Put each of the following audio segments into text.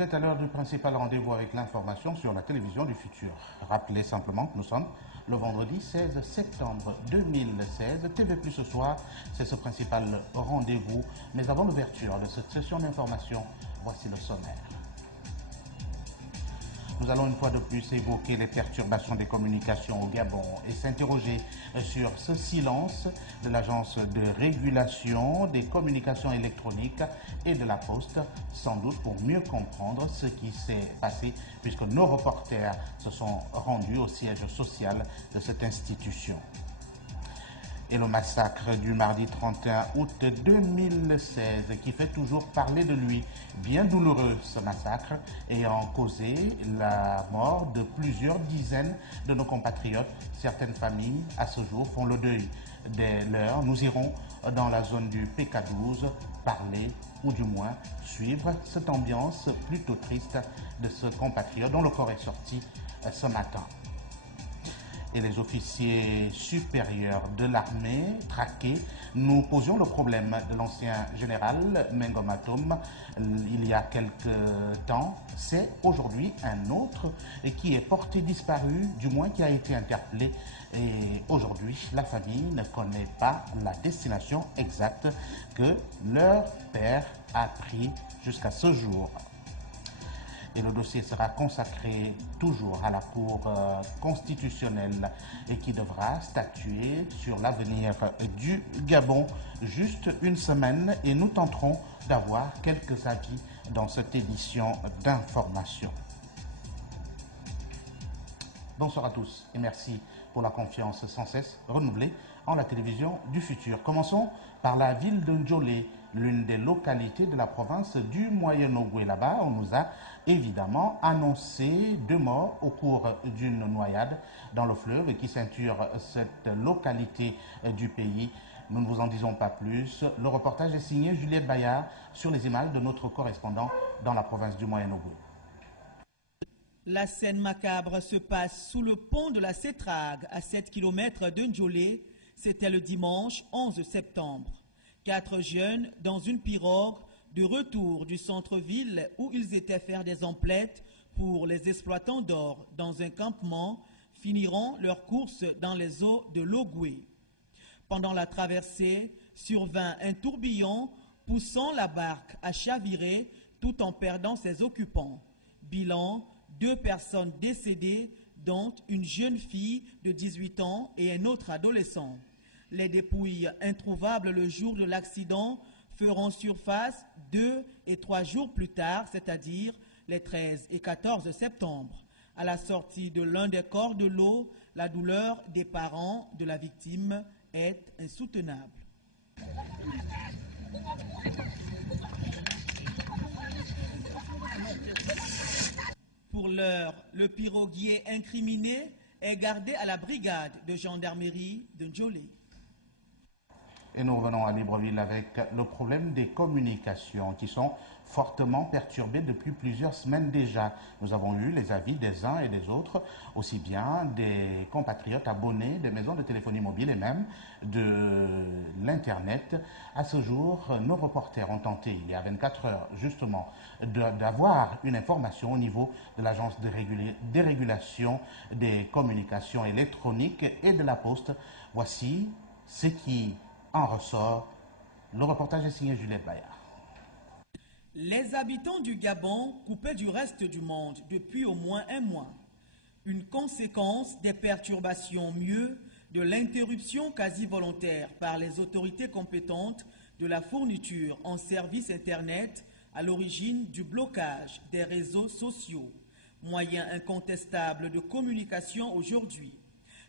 vous êtes à l'heure du principal rendez-vous avec l'information sur la télévision du futur. Rappelez simplement que nous sommes le vendredi 16 septembre 2016. TV Plus ce soir, c'est ce principal rendez-vous. Mais avant l'ouverture de cette session d'information, voici le sommaire. Nous allons une fois de plus évoquer les perturbations des communications au Gabon et s'interroger sur ce silence de l'Agence de régulation des communications électroniques et de la Poste, sans doute pour mieux comprendre ce qui s'est passé, puisque nos reporters se sont rendus au siège social de cette institution. Et le massacre du mardi 31 août 2016 qui fait toujours parler de lui. Bien douloureux ce massacre ayant causé la mort de plusieurs dizaines de nos compatriotes. Certaines familles à ce jour font le deuil des leurs. Nous irons dans la zone du PK12 parler ou du moins suivre cette ambiance plutôt triste de ce compatriote dont le corps est sorti ce matin. Et les officiers supérieurs de l'armée traqués, nous posions le problème de l'ancien général Mengomatom il y a quelque temps. C'est aujourd'hui un autre qui est porté disparu, du moins qui a été interpellé. Et aujourd'hui, la famille ne connaît pas la destination exacte que leur père a pris jusqu'à ce jour. Et le dossier sera consacré toujours à la Cour constitutionnelle et qui devra statuer sur l'avenir du Gabon. Juste une semaine et nous tenterons d'avoir quelques avis dans cette édition d'information. Bonsoir à tous et merci pour la confiance sans cesse renouvelée en la télévision du futur. Commençons par la ville de Ndjolé, l'une des localités de la province du Moyen-Ogooué. Là-bas, on nous a évidemment annoncé 2 morts au cours d'une noyade dans le fleuve qui ceinture cette localité du pays. Nous ne vous en disons pas plus. Le reportage est signé Juliette Bayard sur les images de notre correspondant dans la province du Moyen-Ogooué. La scène macabre se passe sous le pont de la Sétrague, à 7 km de Ndjolé. C'était le dimanche 11 septembre. 4 jeunes dans une pirogue de retour du centre-ville où ils étaient faire des emplettes pour les exploitants d'or dans un campement finiront leur course dans les eaux de l'Ogooué. Pendant la traversée, survint un tourbillon poussant la barque à chavirer tout en perdant ses occupants. Bilan, 2 personnes décédées, dont une jeune fille de 18 ans et un autre adolescent. Les dépouilles introuvables le jour de l'accident feront surface 2 et 3 jours plus tard, c'est-à-dire les 13 et 14 septembre. À la sortie de l'un des corps de l'eau, la douleur des parents de la victime est insoutenable. Pour l'heure, le piroguier incriminé est gardé à la brigade de gendarmerie de Ndjolé. Et nous revenons à Libreville avec le problème des communications qui sont fortement perturbées depuis plusieurs semaines déjà. Nous avons eu les avis des uns et des autres, aussi bien des compatriotes abonnés des maisons de téléphonie mobile et même de l'Internet. À ce jour, nos reporters ont tenté, il y a 24 heures justement, d'avoir une information au niveau de l'Agence de régulation des communications électroniques et de la Poste. Voici ce qui en ressort. Le reportage est signé Juliette Bayard. Les habitants du Gabon coupés du reste du monde depuis au moins un mois. Une conséquence des perturbations mieux de l'interruption quasi volontaire par les autorités compétentes de la fourniture en service Internet à l'origine du blocage des réseaux sociaux, moyen incontestable de communication aujourd'hui.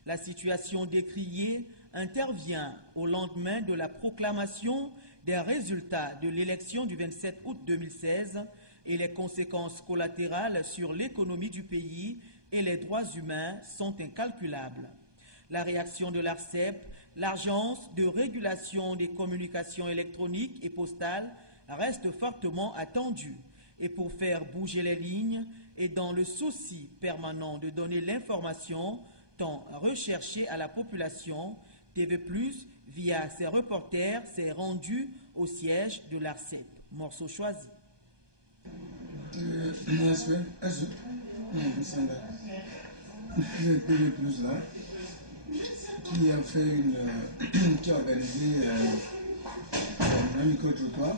La situation décriée intervient au lendemain de la proclamation des résultats de l'élection du 27 août 2016 et les conséquences collatérales sur l'économie du pays et les droits humains sont incalculables. La réaction de l'ARCEP, l'Agence de régulation des communications électroniques et postales, reste fortement attendue. Et pour faire bouger les lignes et dans le souci permanent de donner l'information tant recherchée à la population, TV+, via ses reporters, s'est rendu au siège de l'ARCEP. Morceau choisi. Qui a fait qui a organisé un micro-trottoir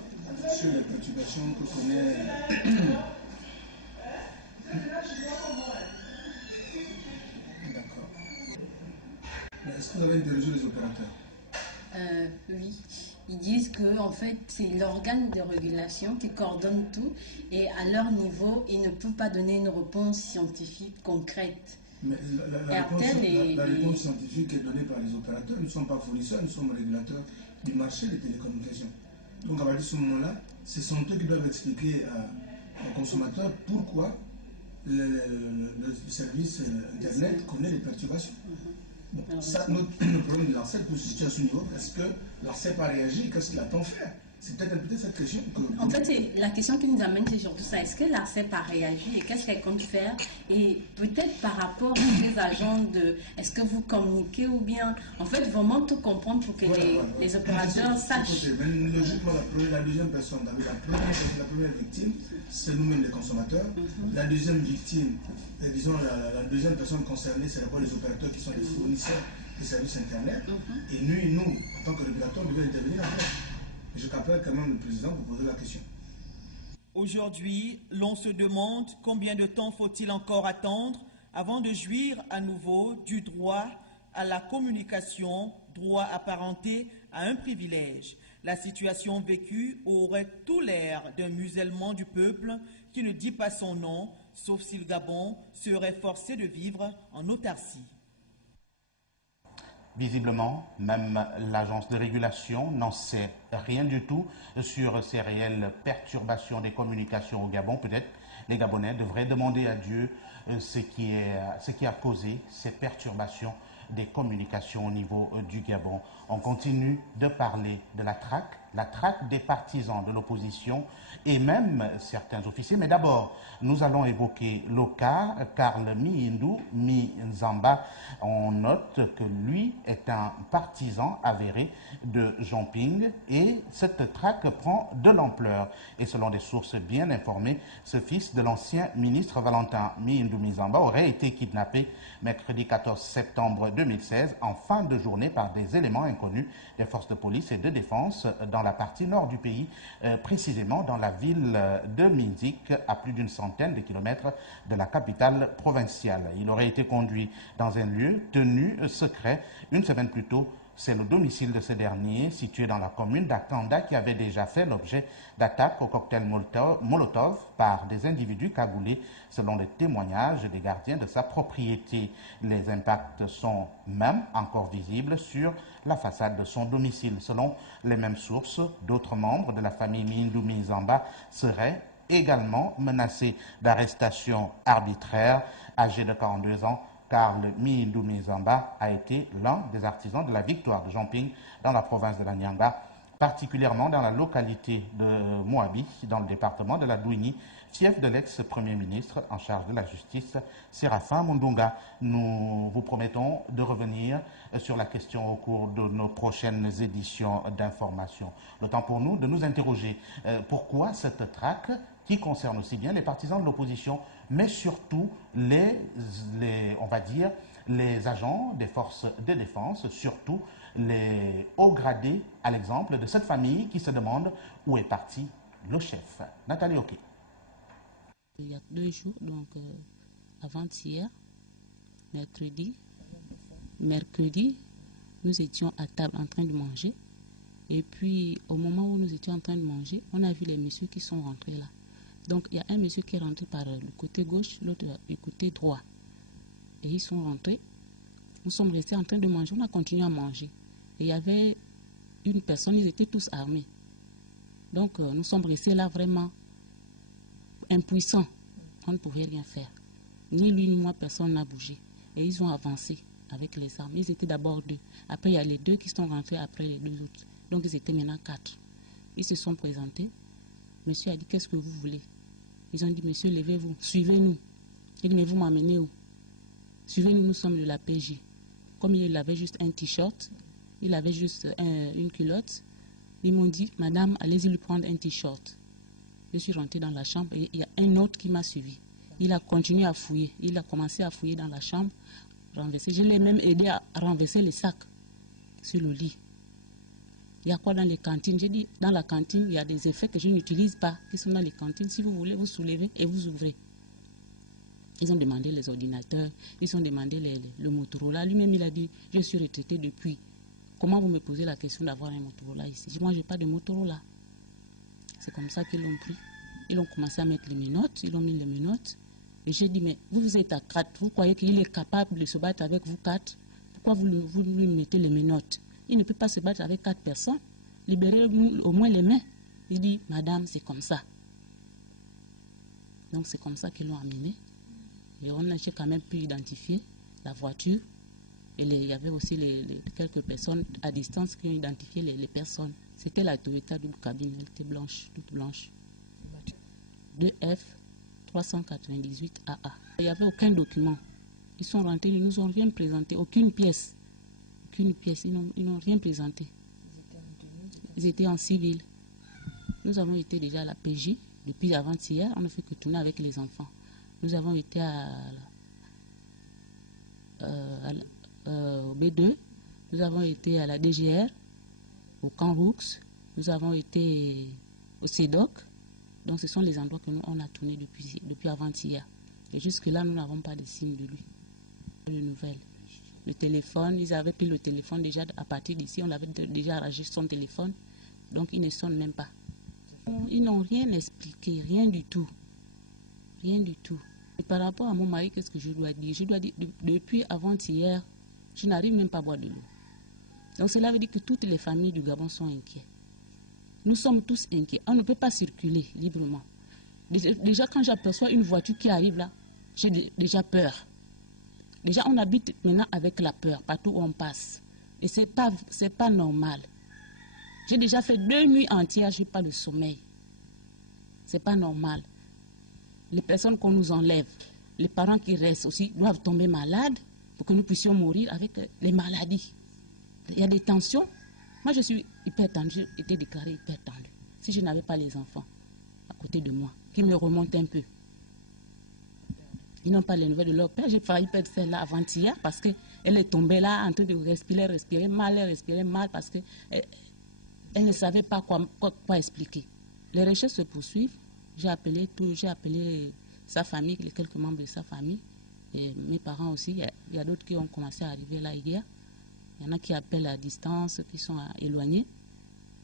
sur les perturbations que connaît D'accord. Est-ce que vous avez interrogé les opérateurs? Oui. Ils disent que en fait, c'est l'organe de régulation qui coordonne tout et à leur niveau, ils ne peuvent pas donner une réponse scientifique concrète. Mais la réponse scientifique est donnée par les opérateurs. Nous ne sommes pas fournisseurs, nous sommes régulateurs du marché des télécommunications. Donc à partir de ce moment-là, ce sont eux qui doivent expliquer aux consommateurs pourquoi le service Internet connaît des perturbations. Bon, ça, le problème de l'ARCEP pour se situer à ce niveau, est-ce que l'ARCEP a réagi? Qu'est-ce qu'il attend faire? C'est peut-être cette question que... En fait, c'est la question qui nous amène, c'est surtout ça. Est-ce que l'ARCEP a réagi et qu'est-ce qu'elle compte faire? Et peut-être par rapport aux agents de... Est-ce que vous communiquez ou bien... En fait, vraiment tout comprendre pour que les opérateurs sachent. Mais logiquement, la deuxième personne, la première victime, c'est nous-mêmes les consommateurs. La deuxième victime, disons, la deuxième personne concernée, c'est d'abord les opérateurs qui sont les fournisseurs des services Internet. Et nous, en tant que régulateurs, nous devons intervenir après. Je rappelle quand même le président pour poser la question. Aujourd'hui, l'on se demande combien de temps faut-il encore attendre avant de jouir à nouveau du droit à la communication, droit apparenté à un privilège. La situation vécue aurait tout l'air d'un musellement du peuple qui ne dit pas son nom, sauf si le Gabon serait forcé de vivre en autarcie. Visiblement, même l'agence de régulation n'en sait rien du tout sur ces réelles perturbations des communications au Gabon. Peut-être les Gabonais devraient demander à Dieu ce qui a causé ces perturbations des communications au niveau du Gabon. On continue de parler de la traque des partisans de l'opposition et même certains officiers. Mais d'abord, nous allons évoquer le cas Karl Mihindou Mizamba. On note que lui est un partisan avéré de Jean Ping et cette traque prend de l'ampleur. Et selon des sources bien informées, ce fils de l'ancien ministre Valentin Mihindou Mizamba aurait été kidnappé mercredi 14 septembre 2016 en fin de journée par des éléments inconnus des forces de police et de défense dans la partie nord du pays, précisément dans la ville de Minzik, à plus d'une centaine de kilomètres de la capitale provinciale. Il aurait été conduit dans un lieu tenu secret une semaine plus tôt. C'est le domicile de ce dernier, situé dans la commune d'Akanda, qui avait déjà fait l'objet d'attaques au cocktail Molotov par des individus cagoulés, selon les témoignages des gardiens de sa propriété. Les impacts sont même encore visibles sur la façade de son domicile. Selon les mêmes sources, d'autres membres de la famille Mihindou Mizamba seraient également menacés d'arrestation arbitraire. Âgé de 42 ans, Karl Mihindou Mizamba a été l'un des artisans de la victoire de Jean Ping dans la province de la Nyanga, particulièrement dans la localité de Moabi, dans le département de la Douini, fief de l'ex-premier ministre en charge de la justice, Séraphin Mundunga. Nous vous promettons de revenir sur la question au cours de nos prochaines éditions d'information. Le temps pour nous de nous interroger pourquoi cette traque qui concerne aussi bien les partisans de l'opposition, mais surtout on va dire, les agents des forces de défense, surtout les hauts gradés, à l'exemple de cette famille qui se demande où est parti le chef. Nathalie Oké. Il y a 2 jours, donc avant-hier, mercredi, nous étions à table en train de manger. Et puis, au moment où nous étions en train de manger, on a vu les messieurs qui sont rentrés là. Donc, il y a un monsieur qui est rentré par le côté gauche, l'autre du côté droit. Et ils sont rentrés. Nous sommes restés en train de manger. On a continué à manger. Et il y avait une personne, ils étaient tous armés. Donc, nous sommes restés là vraiment impuissants. On ne pouvait rien faire. Ni lui, ni moi, personne n'a bougé. Et ils ont avancé avec les armes. Ils étaient d'abord 2. Après, il y a les 2 qui sont rentrés après les 2 autres. Donc, ils étaient maintenant 4. Ils se sont présentés. Monsieur a dit, qu'est-ce que vous voulez? Ils ont dit, monsieur, levez-vous, suivez-nous. Il dit, mais vous m'amenez où? Suivez-nous, nous sommes de la PJ. Comme il avait juste un t-shirt, il avait juste une culotte, ils m'ont dit, madame, allez-y lui prendre un t-shirt. Je suis rentrée dans la chambre et il y a un autre qui m'a suivi. Il a continué à fouiller. Il a commencé à fouiller dans la chambre, renverser. Je l'ai même aidé à renverser les sacs sur le lit. Il y a quoi dans les cantines? J'ai dit, dans la cantine, il y a des effets que je n'utilise pas, qui sont dans les cantines. Si vous voulez, vous soulevez et vous ouvrez. Ils ont demandé les ordinateurs, ils ont demandé le Motorola. Lui-même, il a dit, je suis retraité depuis. Comment vous me posez la question d'avoir un Motorola ici? Moi, je n'ai pas de Motorola. C'est comme ça qu'ils l'ont pris. Ils ont commencé à mettre les menottes, ils ont mis les menottes. Et j'ai dit, mais vous êtes à 4, vous croyez qu'il est capable de se battre avec vous 4? Pourquoi vous lui mettez les menottes? Il ne peut pas se battre avec 4 personnes. Libérez au moins les mains. Il dit, madame, c'est comme ça. Donc c'est comme ça qu'ils l'ont amené. Et on a quand même pu identifier la voiture. Et il y avait aussi quelques personnes à distance qui ont identifié les personnes. C'était la Toyota double cabine, elle était blanche, toute blanche. 2F 398 AA. Il n'y avait aucun document. Ils sont rentrés, ils ne nous ont rien présenté, aucune pièce. Aucune pièce, ils n'ont rien présenté. Ils étaient en civil. Nous avons été déjà à la PJ depuis avant-hier, on ne fait que tourner avec les enfants. Nous avons été au B2, nous avons été à la DGR, au Camp Roux, nous avons été au CEDOC. Donc ce sont les endroits que nous on a tourné depuis avant-hier. Et jusque-là, nous n'avons pas de signes de lui. De nouvelles. Le téléphone, ils avaient pris le téléphone déjà à partir d'ici, on avait déjà arraché son téléphone. Donc ils ne sonnent même pas. Ils n'ont rien expliqué, rien du tout. Rien du tout. Et par rapport à mon mari, qu'est-ce que je dois dire? Je dois dire, depuis avant-hier, je n'arrive même pas à boire de l'eau. Donc cela veut dire que toutes les familles du Gabon sont inquiètes. Nous sommes tous inquiets. On ne peut pas circuler librement. Déjà, quand j'aperçois une voiture qui arrive là, j'ai déjà peur. Déjà, on habite maintenant avec la peur partout où on passe. Et ce n'est pas normal. J'ai déjà fait 2 nuits entières, je n'ai pas de sommeil. Ce n'est pas normal. Les personnes qu'on nous enlève, les parents qui restent aussi doivent tomber malades pour que nous puissions mourir avec les maladies. Il y a des tensions. Moi, je suis hyper tendue, j'ai été déclarée hyper tendue. Si je n'avais pas les enfants à côté de moi, qui me remontent un peu. Ils n'ont pas les nouvelles de leur père. J'ai failli perdre celle-là avant-hier parce qu'elle est tombée là en train de respirer mal parce qu'elle ne savait pas quoi expliquer. Les recherches se poursuivent. J'ai appelé sa famille, les quelques membres de sa famille, et mes parents aussi. Il y a d'autres qui ont commencé à arriver là hier. Il y en a qui appellent à distance, qui sont éloignés,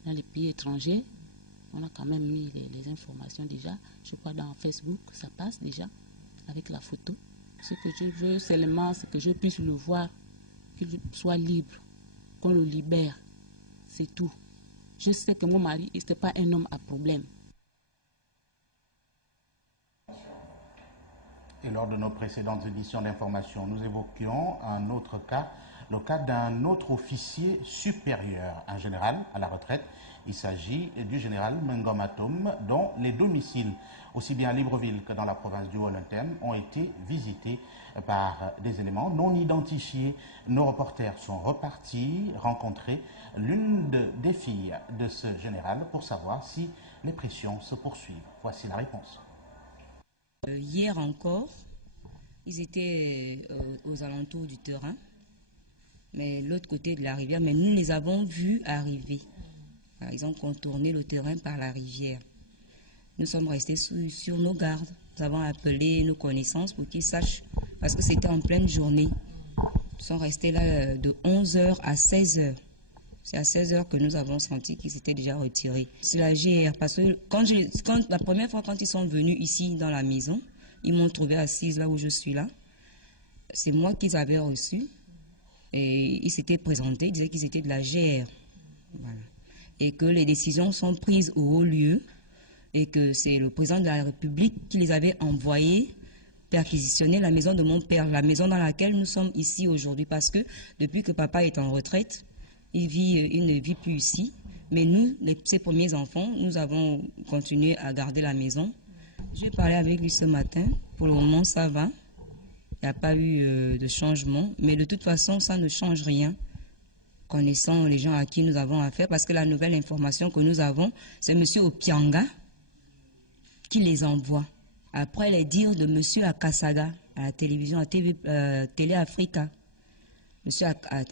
dans les pays étrangers. On a quand même mis les informations déjà. Je crois dans Facebook, ça passe déjà, avec la photo. Ce que je veux seulement, c'est que je puisse le voir, qu'il soit libre, qu'on le libère. C'est tout. Je sais que mon mari, il n'était pas un homme à problème. Et lors de nos précédentes éditions d'information, nous évoquions un autre cas, le cas d'un autre officier supérieur, un général à la retraite. Il s'agit du général Mengom Atom, dont les domiciles, aussi bien à Libreville que dans la province du Haut-Lanterne, ont été visités par des éléments non identifiés. Nos reporters sont repartis rencontrer l'une des filles de ce général pour savoir si les pressions se poursuivent. Voici la réponse. Hier encore, ils étaient aux alentours du terrain, mais l'autre côté de la rivière, mais nous les avons vus arriver. Alors, ils ont contourné le terrain par la rivière. Nous sommes restés sur nos gardes. Nous avons appelé nos connaissances pour qu'ils sachent, parce que c'était en pleine journée. Nous sommes restés là de 11h à 16h. C'est à 16h que nous avons senti qu'ils s'étaient déjà retirés. C'est la GR, parce que la première fois, quand ils sont venus ici dans la maison, ils m'ont trouvé assise là où je suis là. C'est moi qu'ils avaient reçu. Et ils s'étaient présentés, ils disaient qu'ils étaient de la GR. Voilà. Et que les décisions sont prises au haut lieu et que c'est le président de la République qui les avait envoyés perquisitionner la maison de mon père, la maison dans laquelle nous sommes ici aujourd'hui. Parce que depuis que papa est en retraite, il ne vit plus ici. Mais nous, ses premiers enfants, nous avons continué à garder la maison. J'ai parlé avec lui ce matin. Pour le moment, ça va. Il n'y a pas eu de changement. Mais de toute façon, ça ne change rien. Connaissant les gens à qui nous avons affaire. Parce que la nouvelle information que nous avons, c'est M. Opianga qui les envoie. Après les dires de M. Akasaga à la télévision, à Télé Africa, M.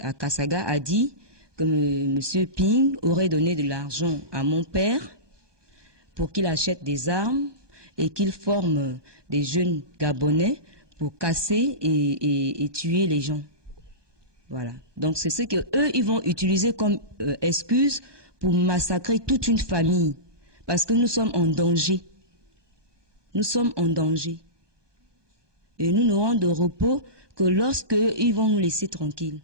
Akasaga a dit que M. Ping aurait donné de l'argent à mon père pour qu'il achète des armes et qu'il forme des jeunes Gabonais pour casser et tuer les gens. Voilà. Donc c'est ce qu'eux, ils vont utiliser comme excuse pour massacrer toute une famille. Parce que nous sommes en danger. Nous sommes en danger. Et nous n'aurons de repos que lorsque ils vont nous laisser tranquilles.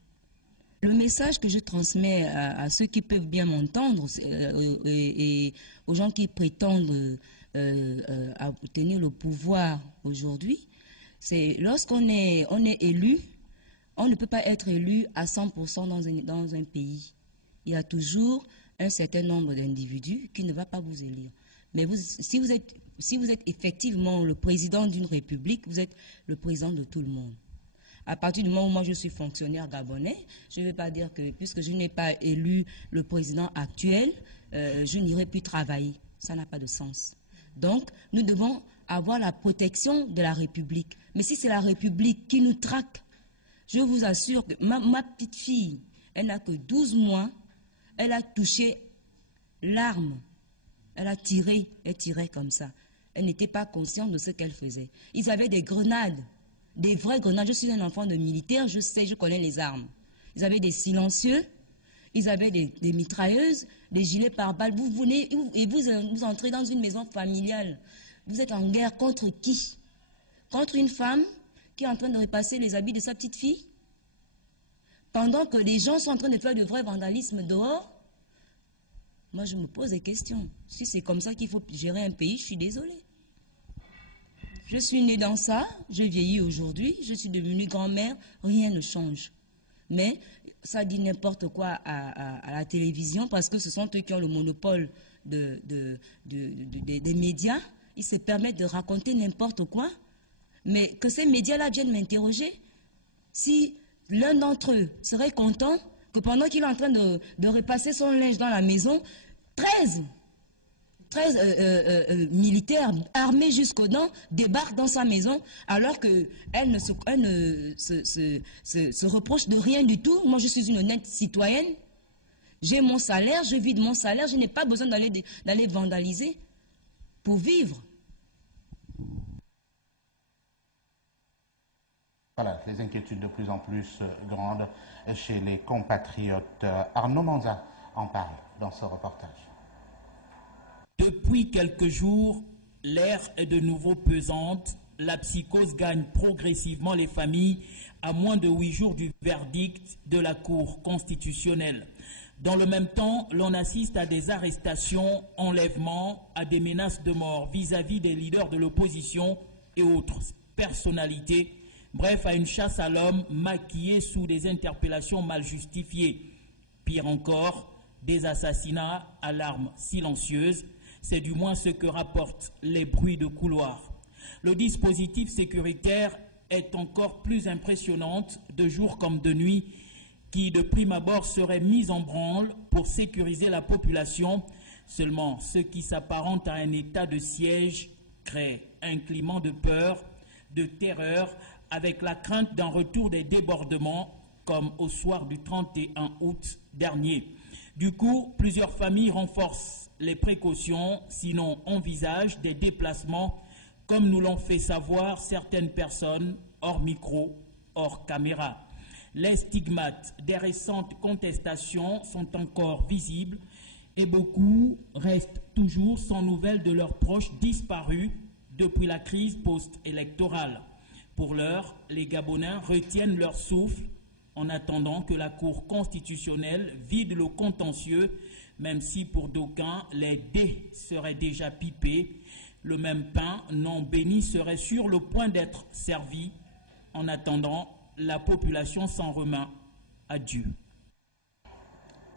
Le message que je transmets à ceux qui peuvent bien m'entendre et aux gens qui prétendent obtenir le pouvoir aujourd'hui, c'est lorsqu'on est élu, on ne peut pas être élu à 100% dans un pays. Il y a toujours un certain nombre d'individus qui ne vont pas vous élire. Mais si vous êtes effectivement le président d'une république, vous êtes le président de tout le monde. À partir du moment où moi je suis fonctionnaire gabonais, je ne vais pas dire que puisque je n'ai pas élu le président actuel, je n'irai plus travailler. Ça n'a pas de sens. Donc, nous devons avoir la protection de la République. Mais si c'est la République qui nous traque, je vous assure que ma petite fille, elle n'a que 12 mois, elle a touché l'arme. Elle tirait comme ça. Elle n'était pas consciente de ce qu'elle faisait. Ils avaient des grenades, des vraies grenades. Je suis un enfant de militaire, je sais, je connais les armes. Ils avaient des silencieux, ils avaient des mitrailleuses, des gilets pare-balles. Vous venez et vous entrez dans une maison familiale. Vous êtes en guerre contre qui? Contre une femme qui est en train de repasser les habits de sa petite fille? Pendant que les gens sont en train de faire de vrais vandalismes dehors? Moi, je me pose des questions. Si c'est comme ça qu'il faut gérer un pays, je suis désolée. Je suis née dans ça, je vieillis aujourd'hui, je suis devenue grand-mère, rien ne change. Mais ça dit n'importe quoi à la télévision parce que ce sont eux qui ont le monopole des médias. Ils se permettent de raconter n'importe quoi. Mais que ces médias-là viennent m'interroger. Si l'un d'entre eux serait content que pendant qu'il est en train de repasser son linge dans la maison, 13 militaires armés jusqu'aux dents débarquent dans sa maison alors qu'elle ne se reproche de rien du tout. Moi, je suis une honnête citoyenne. J'ai mon salaire, je vis de mon salaire. Je n'ai pas besoin d'aller vandaliser pour vivre. Voilà, les inquiétudes de plus en plus grandes chez les compatriotes. Arnaud Manza en parle dans ce reportage. Depuis quelques jours, l'air est de nouveau pesante. La psychose gagne progressivement les familles à moins de 8 jours du verdict de la Cour constitutionnelle. Dans le même temps, l'on assiste à des arrestations, enlèvements, à des menaces de mort vis-à-vis des leaders de l'opposition et autres personnalités. Bref, à une chasse à l'homme maquillée sous des interpellations mal justifiées. Pire encore, des assassinats à l'arme silencieuse. C'est du moins ce que rapportent les bruits de couloir. Le dispositif sécuritaire est encore plus impressionnant de jour comme de nuit, qui de prime abord serait mis en branle pour sécuriser la population. Seulement, ce qui s'apparente à un état de siège crée un climat de peur, de terreur, avec la crainte d'un retour des débordements, comme au soir du 31 août dernier. Du coup, plusieurs familles renforcent les précautions, sinon envisagent des déplacements, comme nous l'ont fait savoir certaines personnes hors micro, hors caméra. Les stigmates des récentes contestations sont encore visibles et beaucoup restent toujours sans nouvelles de leurs proches disparus depuis la crise post-électorale. Pour l'heure, les Gabonais retiennent leur souffle en attendant que la Cour constitutionnelle vide le contentieux, même si pour d'aucuns, les dés seraient déjà pipés. Le même pain non béni serait sur le point d'être servi. En attendant, la population s'en remet à Dieu.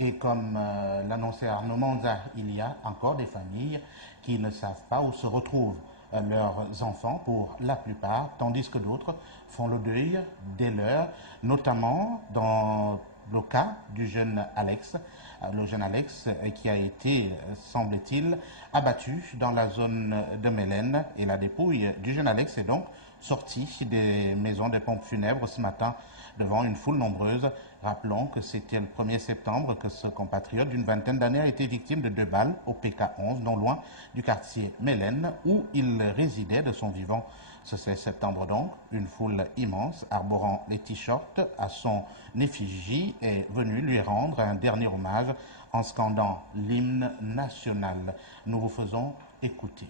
Et comme l'annonçait Arnaud Manza, il y a encore des familles qui ne savent pas où se retrouvent leurs enfants pour la plupart, tandis que d'autres font le deuil des leurs, notamment dans le cas du jeune Alex. Le jeune Alex qui a été, semble-t-il, abattu dans la zone de Mélène. Et la dépouille du jeune Alex est donc sortie des maisons des pompes funèbres ce matin devant une foule nombreuse. Rappelons que c'était le 1er septembre que ce compatriote d'une vingtaine d'années a été victime de 2 balles au PK11, non loin du quartier Mélène, où il résidait de son vivant. Ce 16 septembre donc, une foule immense, arborant les t-shirts à son effigie, est venue lui rendre un dernier hommage en scandant l'hymne national. Nous vous faisons écouter.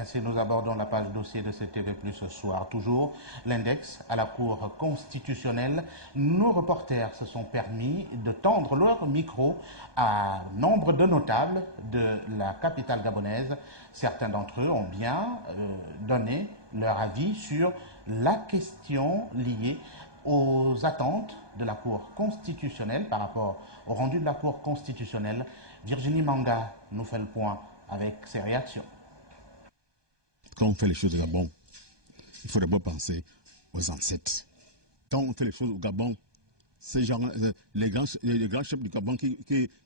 Ainsi, nous abordons la page dossier de CTV+ ce soir. Toujours l'index à la Cour constitutionnelle. Nos reporters se sont permis de tendre leur micro à nombre de notables de la capitale gabonaise. Certains d'entre eux ont bien donné leur avis sur la question liée aux attentes de la Cour constitutionnelle par rapport au rendu de la Cour constitutionnelle. Virginie Manga nous fait le point avec ses réactions. Quand on fait les choses au Gabon, il faut d'abord penser aux ancêtres. Quand on fait les choses au Gabon, ces gens, les grands chefs du Gabon qui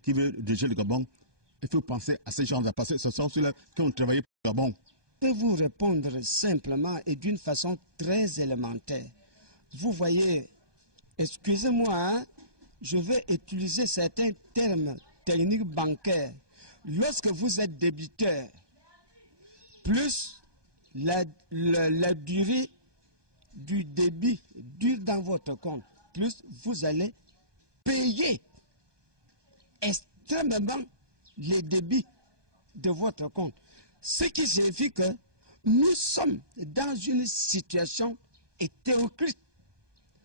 veulent diriger le Gabon, il faut penser à ces gens-là, parce que ce sont ceux-là qui ont travaillé pour le Gabon. Je peux vous répondre simplement et d'une façon très élémentaire. Vous voyez, excusez-moi, hein, je vais utiliser certains termes techniques bancaires. Lorsque vous êtes débiteur, plus la durée du débit dure dans votre compte, plus vous allez payer extrêmement les débits de votre compte. Ce qui signifie que nous sommes dans une situation hétéroclite.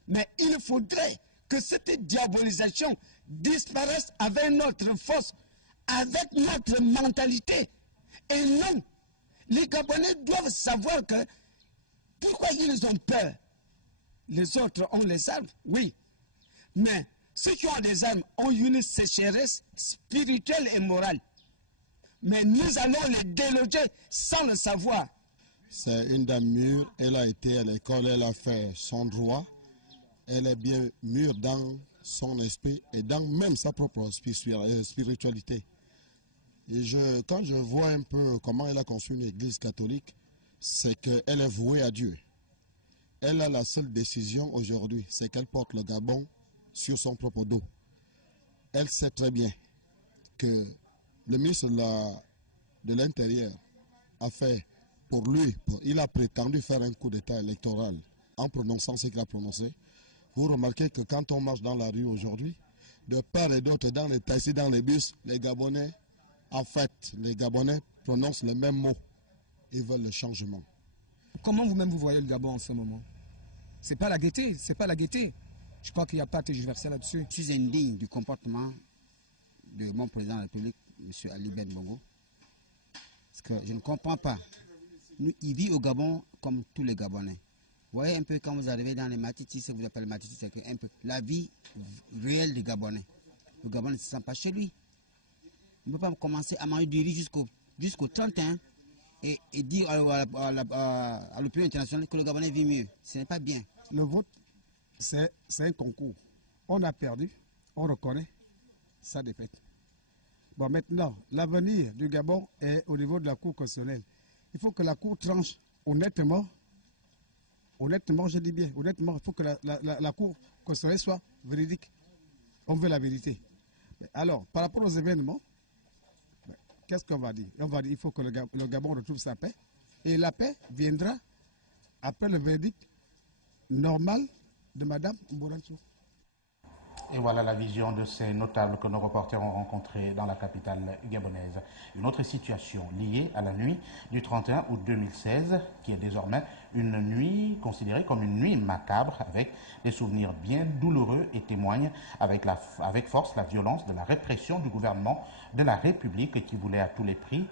Mais il faudrait que cette diabolisation disparaisse avec notre force, avec notre mentalité. Et non, les Gabonais doivent savoir que pourquoi ils ont peur. Les autres ont les armes, oui. Mais ceux qui ont des armes ont une sécheresse spirituelle et morale. Mais nous allons les déloger sans le savoir. C'est une dame mûre, elle a été à l'école, elle a fait son droit. Elle est bien mûre dans son esprit et dans même sa propre spiritualité. Et quand je vois un peu comment elle a construit une église catholique, c'est qu'elle est vouée à Dieu. Elle a la seule décision aujourd'hui, c'est qu'elle porte le Gabon sur son propre dos. Elle sait très bien que le ministre de l'Intérieur a fait pour lui, il a prétendu faire un coup d'État électoral en prononçant ce qu'il a prononcé. Vous remarquez que quand on marche dans la rue aujourd'hui, de part et d'autre, dans les taxis, dans les bus, les Gabonais, en fait, les Gabonais prononcent les mêmes mots. Ils veulent le changement. Comment vous-même vous voyez le Gabon en ce moment? C'est pas la gaieté, c'est pas la gaieté. Je crois qu'il n'y a pas à tergiverser là-dessus. Je suis indigne du comportement de mon président de la République, M. Ali Ben Bongo. Parce que je ne comprends pas. Il vit au Gabon comme tous les Gabonais. Vous voyez un peu quand vous arrivez dans les Matitis, ce que vous appelez les Matitis, c'est un peu la vie réelle des Gabonais. Le Gabon ne se sent pas chez lui. Il ne peut pas commencer à manger du riz jusqu'au 31 et dire à l'opinion internationale que le Gabonais vit mieux. Ce n'est pas bien. Le vote, c'est un concours. On a perdu, on reconnaît sa défaite. Bon, maintenant, l'avenir du Gabon est au niveau de la Cour constitutionnelle. Il faut que la Cour tranche honnêtement honnêtement, je dis bien, honnêtement, il faut que la Cour constitutionnelle soit véridique. On veut la vérité. Alors, par rapport aux événements, qu'est-ce qu'on va dire? On va dire qu'il faut que le Gabon retrouve sa paix. Et la paix viendra après le verdict normal de Mme Mbouranchou. Et voilà la vision de ces notables que nos reporters ont rencontrés dans la capitale gabonaise. Une autre situation liée à la nuit du 31 août 2016, qui est désormais une nuit considérée comme une nuit macabre, avec des souvenirs bien douloureux et témoigne avec force la violence de la répression du gouvernement de la République qui voulait à tous les prix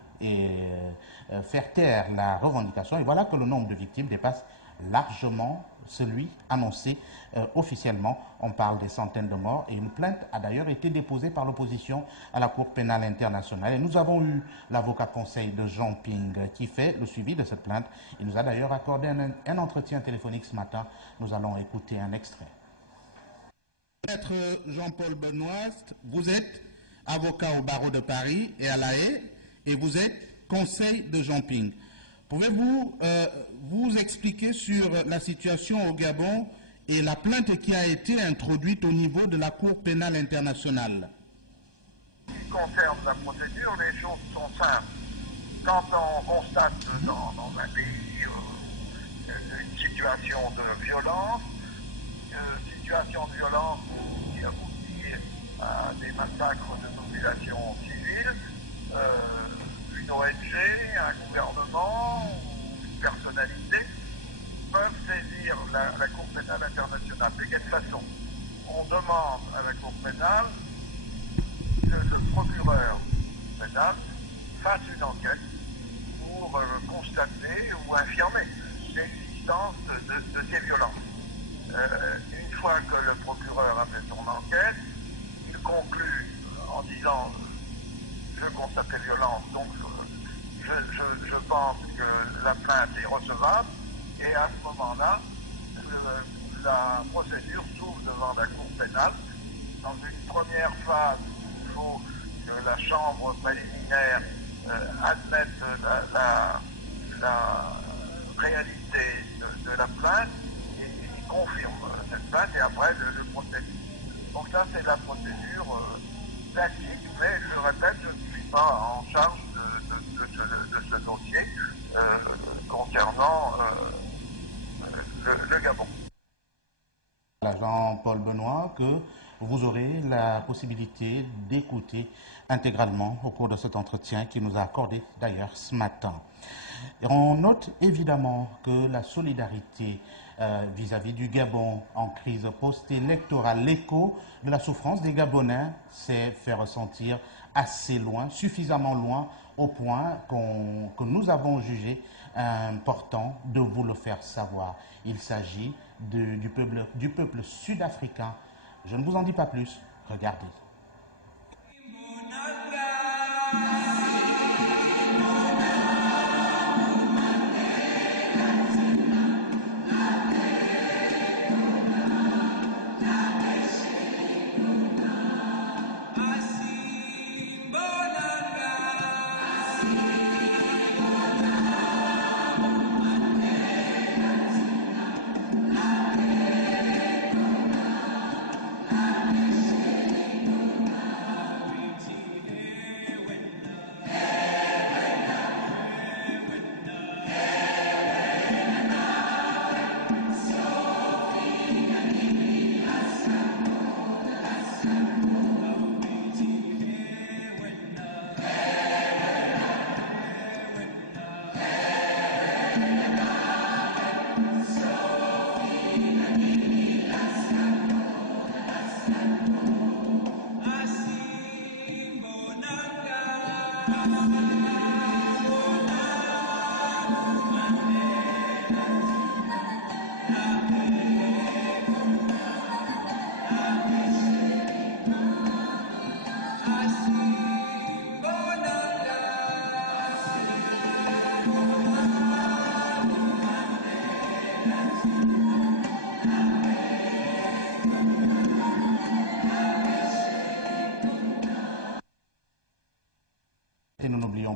faire taire la revendication. Et voilà que le nombre de victimes dépasse largement celui annoncé officiellement. On parle des centaines de morts et une plainte a d'ailleurs été déposée par l'opposition à la Cour pénale internationale. Et nous avons eu l'avocat conseil de Jean Ping qui fait le suivi de cette plainte. Il nous a d'ailleurs accordé un entretien téléphonique ce matin. Nous allons écouter un extrait. Maître Jean-Paul Benoît, vous êtes avocat au barreau de Paris et à La Haye et vous êtes conseil de Jean Ping. Pouvez-vous vous expliquer sur la situation au Gabon et la plainte qui a été introduite au niveau de la Cour pénale internationale? En ce qui concerne la procédure, les choses sont simples. Quand on constate dans un pays une situation de violence qui aboutit à des massacres de populations civiles, une ONG, un gouvernement, une personnalité peuvent saisir la Cour pénale internationale. De quelle façon? On demande à la Cour pénale que le procureur pénal fasse une enquête pour constater ou infirmer l'existence de ces violences. Une fois que le procureur a fait son enquête, il conclut en disant je constate les violences, donc je pense que la plainte est recevable, et à ce moment-là, la procédure s'ouvre devant la Cour pénale. Dans une première phase, il faut que la chambre préliminaire admette la réalité de la plainte et confirme cette plainte, et après le procès. Donc ça, c'est la procédure classique, mais je répète, je ne suis pas en charge de ce dossier concernant le Gabon. Jean-Paul Benoît, que vous aurez la possibilité d'écouter intégralement au cours de cet entretien qui nous a accordé d'ailleurs ce matin. Et on note évidemment que la solidarité vis-à-vis du Gabon en crise post-électorale, l'écho de la souffrance des Gabonais s'est fait ressentir assez loin, suffisamment loin, au point que nous avons jugé important de vous le faire savoir. Il s'agit du peuple sud-africain. Je ne vous en dis pas plus. Regardez.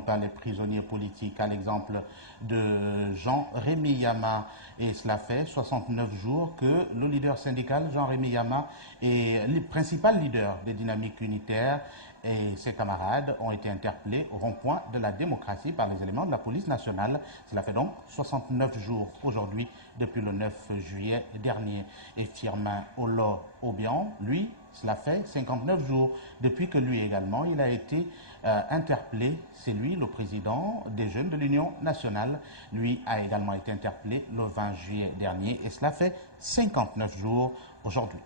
n'oublions pas les prisonniers politiques, à l'exemple de Jean-Rémy Yama. Et cela fait 69 jours que le leader syndical, Jean-Rémy Yama, est le principal leader des dynamiques unitaires, et ses camarades ont été interpellés au rond-point de la démocratie par les éléments de la police nationale. Cela fait donc 69 jours aujourd'hui depuis le 9 juillet dernier. Et Firmin Olo Obian, lui, cela fait 59 jours depuis que lui également, il a été interpellé. C'est lui, le président des jeunes de l'Union nationale. Lui a également été interpellé le 20 juillet dernier et cela fait 59 jours aujourd'hui.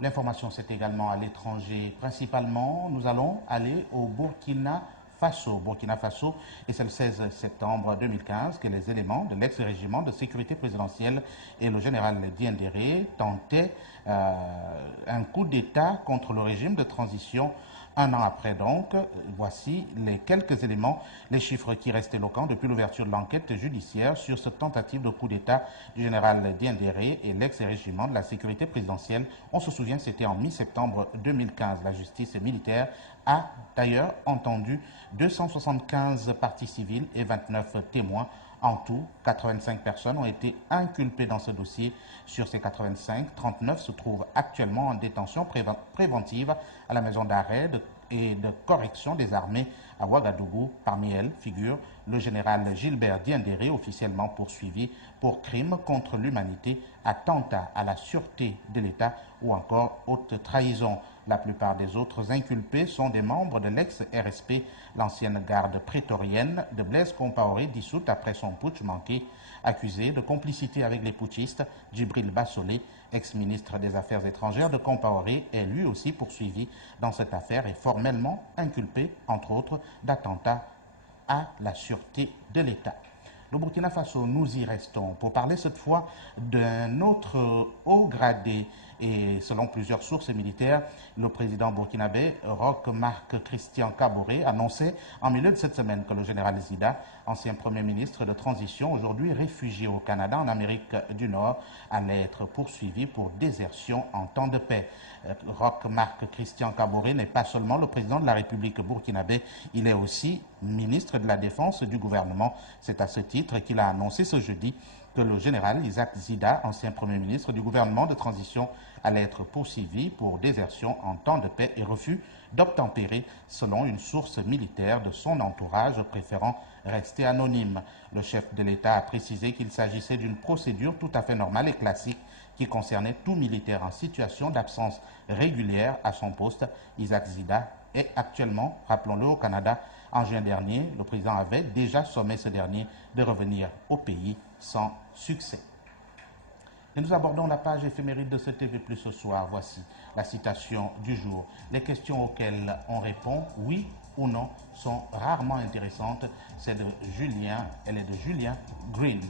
L'information, c'est également à l'étranger. Principalement, nous allons aller au Burkina Faso. Burkina Faso, et c'est le 16 septembre 2015 que les éléments de l'ex-régiment de sécurité présidentielle et le général Diendéré tentaient un coup d'État contre le régime de transition. Un an après donc, voici les quelques éléments, les chiffres qui restent éloquents depuis l'ouverture de l'enquête judiciaire sur cette tentative de coup d'État du général Diendéré et l'ex-régiment de la sécurité présidentielle. On se souvient, c'était en mi-septembre 2015. La justice militaire a d'ailleurs entendu 275 parties civiles et 29 témoins. En tout, 85 personnes ont été inculpées dans ce dossier. Sur ces 85, 39 se trouvent actuellement en détention préventive à la maison d'arrêt et de correction des armées à Ouagadougou. Parmi elles figure le général Gilbert Diendéré, officiellement poursuivi pour crime contre l'humanité, attentat à la sûreté de l'État ou encore haute trahison. La plupart des autres inculpés sont des membres de l'ex-RSP, l'ancienne garde prétorienne de Blaise Compaoré, dissoute après son putsch manqué, accusé de complicité avec les putschistes. Djibril Bassolé, ex-ministre des Affaires étrangères de Compaoré, est lui aussi poursuivi dans cette affaire et formellement inculpé, entre autres, d'attentat à la sûreté de l'État. Le Burkina Faso, nous y restons pour parler cette fois d'un autre haut gradé. Et selon plusieurs sources militaires, le président burkinabé, Roch Marc Christian Kaboré, annonçait en milieu de cette semaine que le général Zida, ancien premier ministre de transition, aujourd'hui réfugié au Canada, en Amérique du Nord, allait être poursuivi pour désertion en temps de paix. Roch Marc Christian Kaboré n'est pas seulement le président de la République burkinabé, il est aussi ministre de la Défense du gouvernement. C'est à ce titre qu'il a annoncé ce jeudi que le général Isaac Zida, ancien Premier ministre du gouvernement de transition, allait être poursuivi pour désertion en temps de paix et refus d'obtempérer, selon une source militaire de son entourage, préférant rester anonyme. Le chef de l'État a précisé qu'il s'agissait d'une procédure tout à fait normale et classique qui concernait tout militaire en situation d'absence régulière à son poste. Isaac Zida est actuellement, rappelons-le, au Canada. En juin dernier, le président avait déjà sommé ce dernier de revenir au pays sans succès. Et nous abordons la page éphéméride de ce TV+ ce soir. Voici la citation du jour. Les questions auxquelles on répond oui ou non sont rarement intéressantes. C'est de Julien, elle est de Julien Green.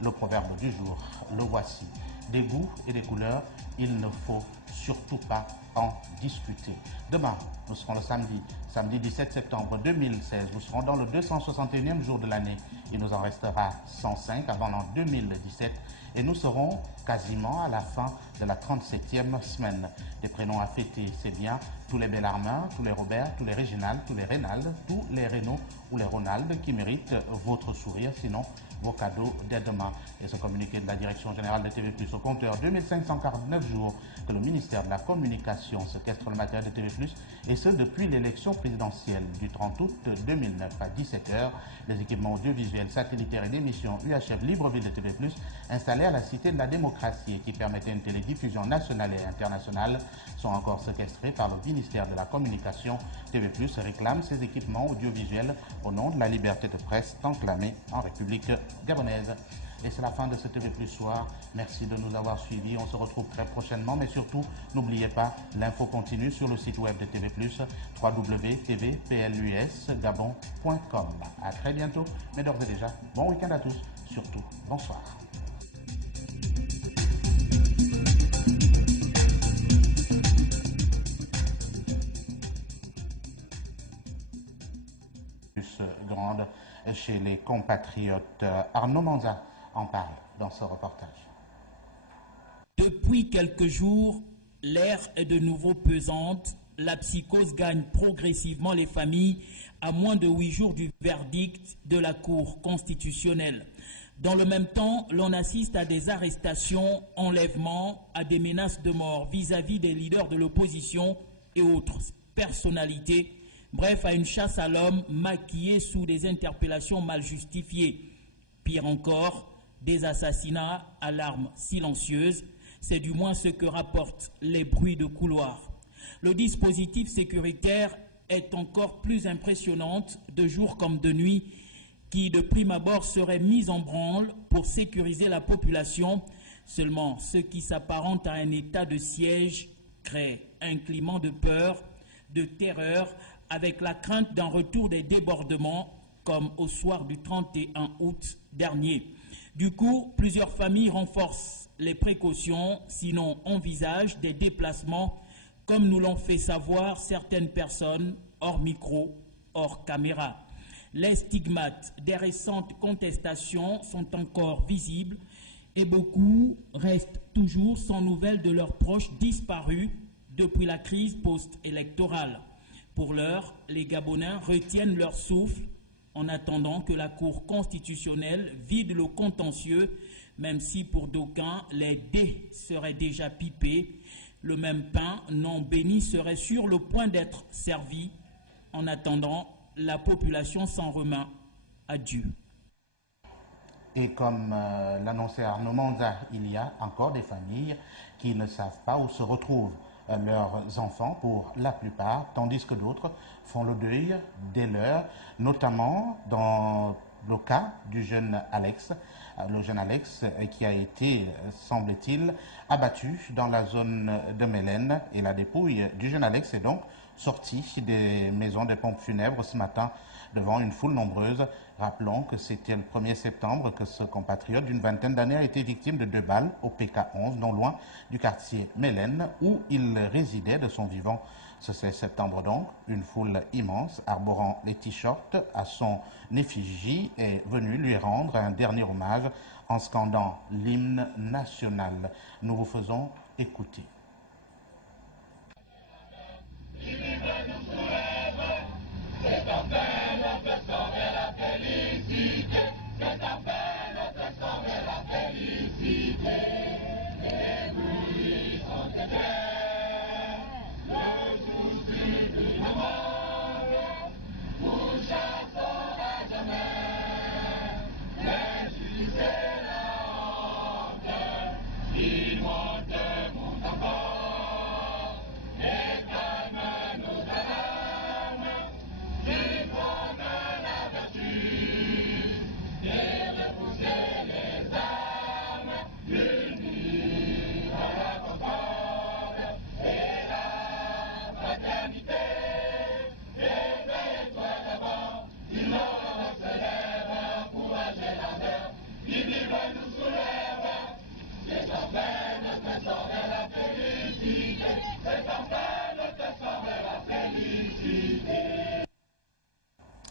Le proverbe du jour, le voici. Des goûts et des couleurs, il ne faut surtout pas en discuter. Demain, nous serons le samedi 17 septembre 2016. Nous serons dans le 261e jour de l'année. Il nous en restera 105 avant l'an 2017. Et nous serons quasiment à la fin de la 37e semaine. Des prénoms à fêter, c'est bien tous les Bellarmin, tous les Robert, tous les Réginald, tous les Reynald, tous les Renault ou les Ronald qui méritent votre sourire, sinon vos cadeaux dès demain. Et ce communiqué de la Direction Générale de TV+, au compteur 2549 jours que le ministère de la Communication séquestre le matériel de TV+, et ce depuis l'élection présidentielle du 30 août 2009 à 17h. Les équipements audiovisuels, satellitaires et d'émissions UHF Libreville de TV+, installés à la Cité de la Démocratie et qui permettaient une télédiffusion nationale et internationale, sont encore séquestrés par le ministère de la Communication. TV+ réclame ces équipements audiovisuels au nom de la liberté de presse tant clamée en République gabonaise. Et c'est la fin de ce TV+ soir. Merci de nous avoir suivis. On se retrouve très prochainement. Mais surtout, n'oubliez pas, l'info continue sur le site web de TV+, www.tvplusgabon.com. À très bientôt. Mais d'ores et déjà, bon week-end à tous. Surtout, bonsoir. Grande chez les compatriotes. Arnaud Manza en parle dans ce reportage. Depuis quelques jours, l'air est de nouveau pesante la psychose gagne progressivement les familles à moins de 8 jours du verdict de la Cour constitutionnelle. Dans le même temps, l'on assiste à des arrestations, enlèvements, à des menaces de mort vis-à-vis des leaders de l'opposition et autres personnalités. Bref, à une chasse à l'homme maquillée sous des interpellations mal justifiées. Pire encore, des assassinats à l'arme silencieuse. C'est du moins ce que rapportent les bruits de couloir. Le dispositif sécuritaire est encore plus impressionnante de jour comme de nuit, qui de prime abord serait mis en branle pour sécuriser la population. Seulement, ce qui s'apparente à un état de siège crée un climat de peur, de terreur, avec la crainte d'un retour des débordements, comme au soir du 31 août dernier. Du coup, plusieurs familles renforcent les précautions, sinon envisagent des déplacements, comme nous l'ont fait savoir certaines personnes hors micro, hors caméra. Les stigmates des récentes contestations sont encore visibles et beaucoup restent toujours sans nouvelles de leurs proches disparus depuis la crise post-électorale. Pour l'heure, les Gabonais retiennent leur souffle en attendant que la Cour constitutionnelle vide le contentieux, même si pour d'aucuns, les dés seraient déjà pipés. Le même pain non béni serait sur le point d'être servi. En attendant, la population s'en remet à Dieu. Et comme l'annonçait Arnaud Manza, il y a encore des familles qui ne savent pas où se retrouvent leurs enfants pour la plupart, tandis que d'autres font le deuil des leurs, notamment dans le cas du jeune Alex. Le jeune Alex qui a été, semble-t-il, abattu dans la zone de Mélène. Et la dépouille du jeune Alex est donc sortie des maisons des pompes funèbres ce matin devant une foule nombreuse. Rappelons que c'était le 1er septembre que ce compatriote d'une vingtaine d'années a été victime de 2 balles au PK11, non loin du quartier Mélène, où il résidait de son vivant. Ce 16 septembre donc, une foule immense, arborant les t-shirts à son effigie, est venue lui rendre un dernier hommage en scandant l'hymne national. Nous vous faisons écouter.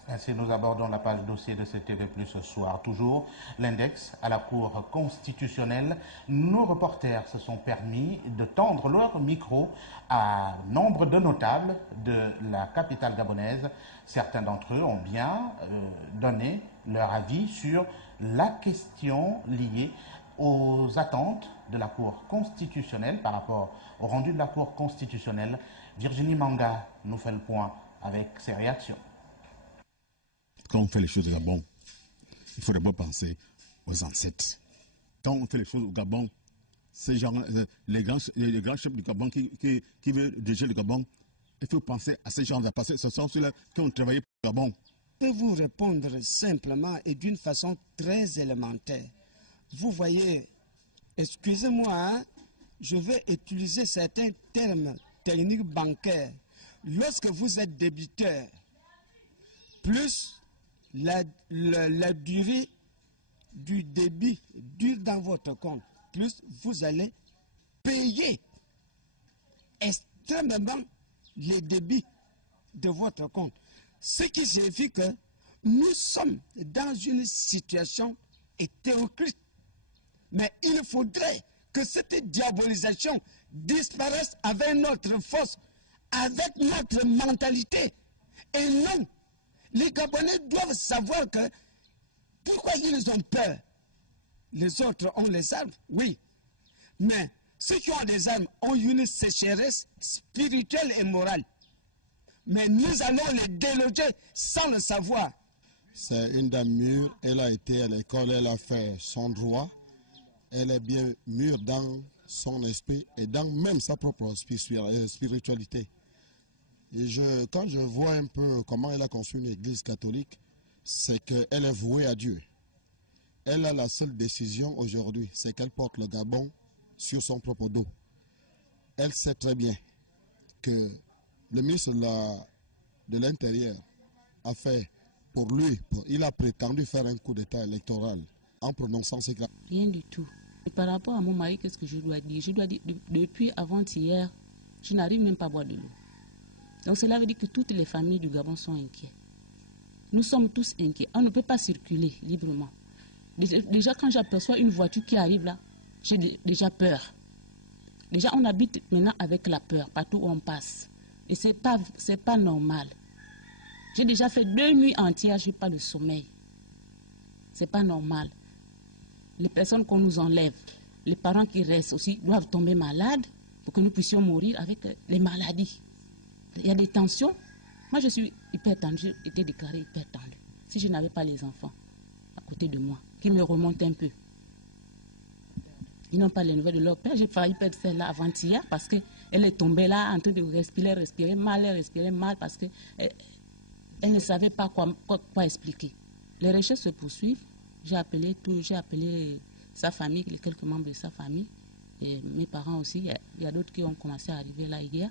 Ainsi, nous abordons la page dossier de CTV+ ce soir. Toujours l'index à la Cour constitutionnelle. Nos reporters se sont permis de tendre leur micro à nombre de notables de la capitale gabonaise. Certains d'entre eux ont bien donné leur avis sur la question liée aux attentes de la Cour constitutionnelle par rapport au rendu de la Cour constitutionnelle. Virginie Manga nous fait le point avec ses réactions. Quand on fait les choses au Gabon, il faut d'abord penser aux ancêtres. Quand on fait les choses au Gabon, ces gens, les grands chefs du Gabon qui veulent diriger le Gabon, il faut penser à ces gens-là, parce que ce sont ceux-là qui ont travaillé pour le Gabon. Je peux vous répondre simplement et d'une façon très élémentaire. Vous voyez, excusez-moi, hein, je vais utiliser certains termes techniques bancaires. Lorsque vous êtes débiteur, plus la durée du débit dure dans votre compte, plus vous allez payer extrêmement les débits de votre compte. Ce qui signifie que nous sommes dans une situation hétéroclite. Mais il faudrait que cette diabolisation disparaisse avec notre force, avec notre mentalité. Et non, les Gabonais doivent savoir que pourquoi ils ont peur. Les autres ont les armes, oui. Mais ceux qui ont des armes ont une sécheresse spirituelle et morale. Mais nous allons les déloger sans le savoir. C'est une dame mûre, elle a été à l'école, elle a fait son droit. Elle est bien mûre dans son esprit et dans même sa propre spiritualité. Et quand je vois un peu comment elle a construit une église catholique, c'est qu'elle est vouée à Dieu. Elle a la seule décision aujourd'hui, c'est qu'elle porte le Gabon sur son propre dos. Elle sait très bien que le ministre de l'Intérieur a fait pour lui, il a prétendu faire un coup d'État électoral en prononçant ces cas. Rien du tout. Et par rapport à mon mari, qu'est-ce que je dois dire? Je dois dire, depuis avant-hier, je n'arrive même pas à boire de l'eau. Donc cela veut dire que toutes les familles du Gabon sont inquiètes. Nous sommes tous inquiets. On ne peut pas circuler librement. Déjà, quand j'aperçois une voiture qui arrive là, j'ai déjà peur. Déjà, on habite maintenant avec la peur partout où on passe. Et ce n'est pas normal. J'ai déjà fait 2 nuits entières, je n'ai pas de sommeil. Ce n'est pas normal. Les personnes qu'on nous enlève, les parents qui restent aussi doivent tomber malades pour que nous puissions mourir avec les maladies. Il y a des tensions. Moi, je suis hyper tendue, j'ai été déclarée hyper tendue. Si je n'avais pas les enfants à côté de moi, qui me remontent un peu. Ils n'ont pas les nouvelles de leur père. J'ai failli perdre celle-là avant-hier parce qu'elle est tombée là en train de respirer mal parce qu'elle ne savait pas quoi expliquer. Les recherches se poursuivent. J'ai appelé sa famille, les quelques membres de sa famille, et mes parents aussi. Il y a d'autres qui ont commencé à arriver là hier.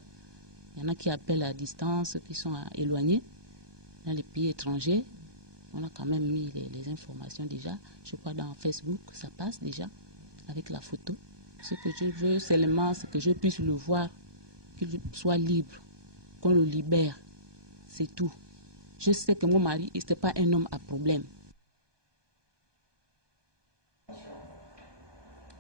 Il y en a qui appellent à distance, qui sont éloignés dans les pays étrangers. On a quand même mis les informations déjà. Je crois dans Facebook, ça passe déjà avec la photo. Ce que je veux seulement, c'est que je puisse le voir, qu'il soit libre, qu'on le libère. C'est tout. Je sais que mon mari, ce n'est pas un homme à problème.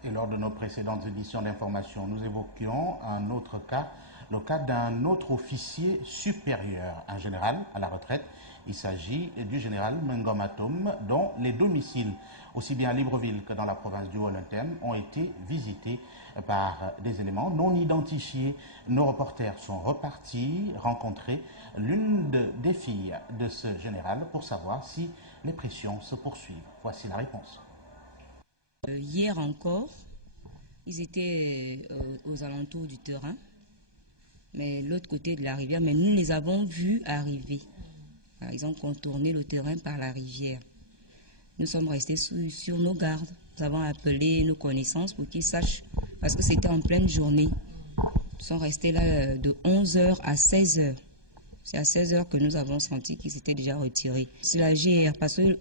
Et lors de nos précédentes éditions d'information, nous évoquions un autre cas, le cas d'un autre officier supérieur, un général à la retraite. Il s'agit du général Mengomatom, dont les domiciles, aussi bien à Libreville que dans la province du Haut-Lanterne, ont été visités par des éléments non identifiés. Nos reporters sont repartis rencontrer l'une des filles de ce général pour savoir si les pressions se poursuivent. Voici la réponse. Hier encore, ils étaient aux alentours du terrain, mais l'autre côté de la rivière, mais nous les avons vus arriver. Alors, ils ont contourné le terrain par la rivière. Nous sommes restés sur nos gardes. Nous avons appelé nos connaissances pour qu'ils sachent, parce que c'était en pleine journée. Nous sommes restés là de 11h à 16h. C'est à 16h que nous avons senti qu'ils s'étaient déjà retirés. C'est la GR, parce que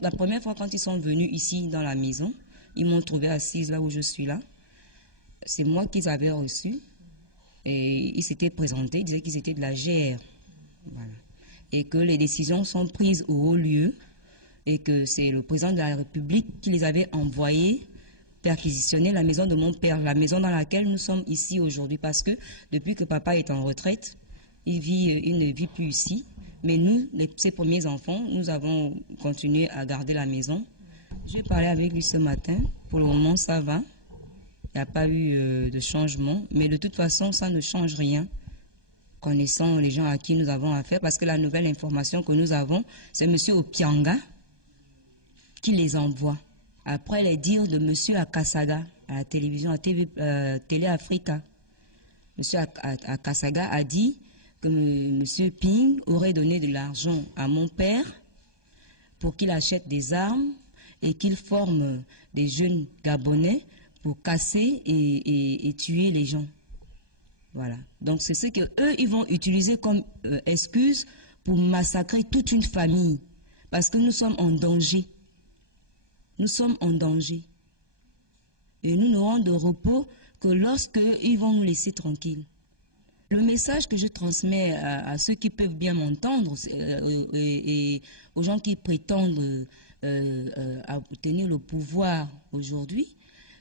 la première fois quand ils sont venus ici dans la maison, ils m'ont trouvé assise là où je suis là. C'est moi qu'ils avaient reçu. Et ils s'étaient présentés, ils disaient qu'ils étaient de la GR. Voilà. Et que les décisions sont prises au haut lieu et que c'est le président de la République qui les avait envoyés perquisitionner la maison de mon père, la maison dans laquelle nous sommes ici aujourd'hui, parce que depuis que papa est en retraite, il ne vit plus ici. Mais nous, ses premiers enfants, nous avons continué à garder la maison. J'ai parlé avec lui ce matin. Pour le moment, ça va. Il n'y a pas eu de changement. Mais de toute façon, ça ne change rien. Connaissant les gens à qui nous avons affaire, parce que la nouvelle information que nous avons, c'est M. Opianga qui les envoie. Après les dires de M. Akasaga à la télévision, à Télé Africa. M. Akasaga a dit que M. Ping aurait donné de l'argent à mon père pour qu'il achète des armes et qu'il forme des jeunes Gabonais pour casser et tuer les gens. Voilà. Donc c'est ce qu'eux, ils vont utiliser comme excuse pour massacrer toute une famille. Parce que nous sommes en danger. Nous sommes en danger. Et nous n'aurons de repos que lorsqu'ils vont nous laisser tranquilles. Le message que je transmets à ceux qui peuvent bien m'entendre et aux gens qui prétendent obtenir le pouvoir aujourd'hui,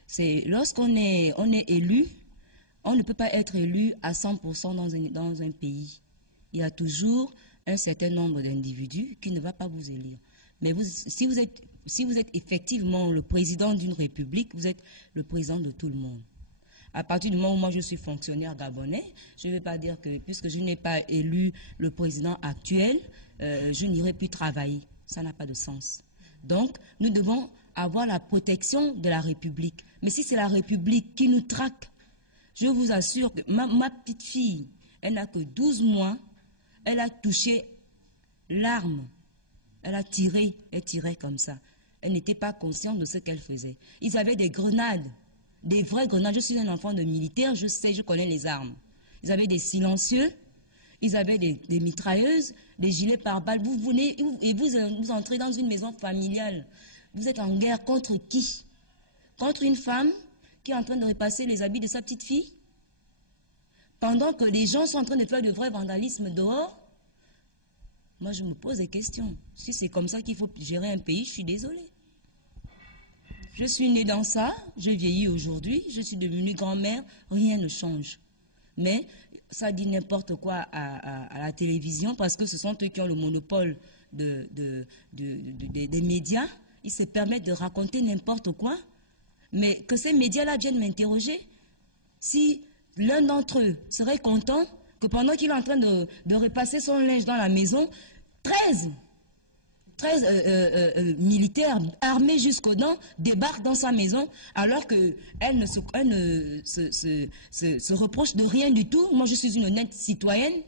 c'est lorsqu'on est élu, On ne peut pas être élu à 100% dans un pays. Il y a toujours un certain nombre d'individus qui ne va pas vous élire. Mais si vous êtes effectivement le président d'une république, vous êtes le président de tout le monde. À partir du moment où moi je suis fonctionnaire gabonais, je ne vais pas dire que puisque je n'ai pas élu le président actuel, je n'irai plus travailler. Ça n'a pas de sens. Donc, nous devons avoir la protection de la République. Mais si c'est la République qui nous traque, je vous assure que ma petite fille, elle n'a que 12 mois, elle a touché l'arme. Elle a tiré, elle tirait comme ça. Elle n'était pas consciente de ce qu'elle faisait. Ils avaient des grenades, des vraies grenades. Je suis un enfant de militaire, je sais, je connais les armes. Ils avaient des silencieux, ils avaient des mitrailleuses, des gilets pare-balles. Vous venez et vous entrez dans une maison familiale. Vous êtes en guerre contre qui? Contre une femme qui est en train de repasser les habits de sa petite fille? Pendant que les gens sont en train de faire de vrais vandalismes dehors? Moi, je me pose des questions. Si c'est comme ça qu'il faut gérer un pays, je suis désolée. Je suis née dans ça, je vieillis aujourd'hui, je suis devenue grand-mère, rien ne change. Mais ça dit n'importe quoi à la télévision parce que ce sont eux qui ont le monopole des médias. Ils se permettent de raconter n'importe quoi. Mais que ces médias-là viennent m'interroger. Si l'un d'entre eux serait content que pendant qu'il est en train de repasser son linge dans la maison, 13 militaires armés jusqu'aux dents débarquent dans sa maison alors qu'elle ne se reproche de rien du tout. Moi, je suis une honnête citoyenne.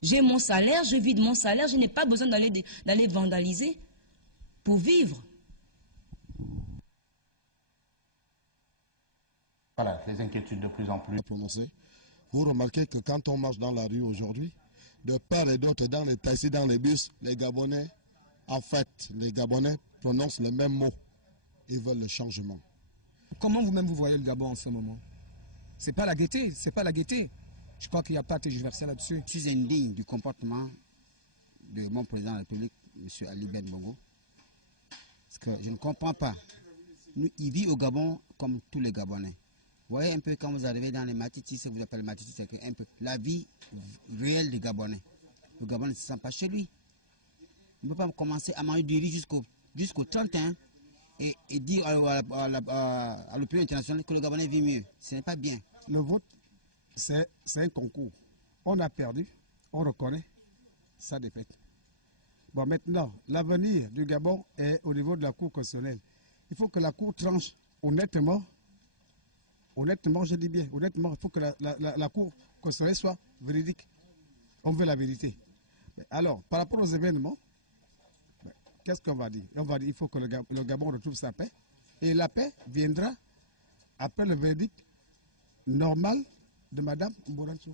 J'ai mon salaire, je vis de mon salaire. Je n'ai pas besoin d'aller vandaliser pour vivre. Voilà, les inquiétudes de plus en plus prononcées. Vous remarquez que quand on marche dans la rue aujourd'hui, de part et d'autre, dans les taxis, dans les bus, les Gabonais, en fait, les Gabonais prononcent les mêmes mots. Ils veulent le changement. Comment vous-même vous voyez le Gabon en ce moment? C'est pas la gaieté, c'est pas la gaieté. Je crois qu'il n'y a pas de tergiversé là-dessus. Je suis indigne du comportement de mon président de la République, M. Ali Ben Bongo. Parce que je ne comprends pas. Il vit au Gabon comme tous les Gabonais. Vous voyez un peu quand vous arrivez dans les Matitis, ce que vous appelez Matitis, c'est un peu la vie réelle des Gabonais. Le Gabon ne se sent pas chez lui. On ne peut pas commencer à manger du riz jusqu'au 31 et dire à l'opinion internationale que le Gabonais vit mieux. Ce n'est pas bien. Le vote, c'est un concours. On a perdu, on reconnaît sa défaite. Bon, maintenant, l'avenir du Gabon est au niveau de la Cour constitutionnelle. Il faut que la Cour tranche honnêtement. Honnêtement, je dis bien, honnêtement, il faut que la Cour constitutionnelle soit véridique. On veut la vérité. Alors, par rapport aux événements, qu'est-ce qu'on va dire? On va dire qu'il faut que le Gabon retrouve sa paix. Et la paix viendra après le verdict normal de Mme Mbouranchou.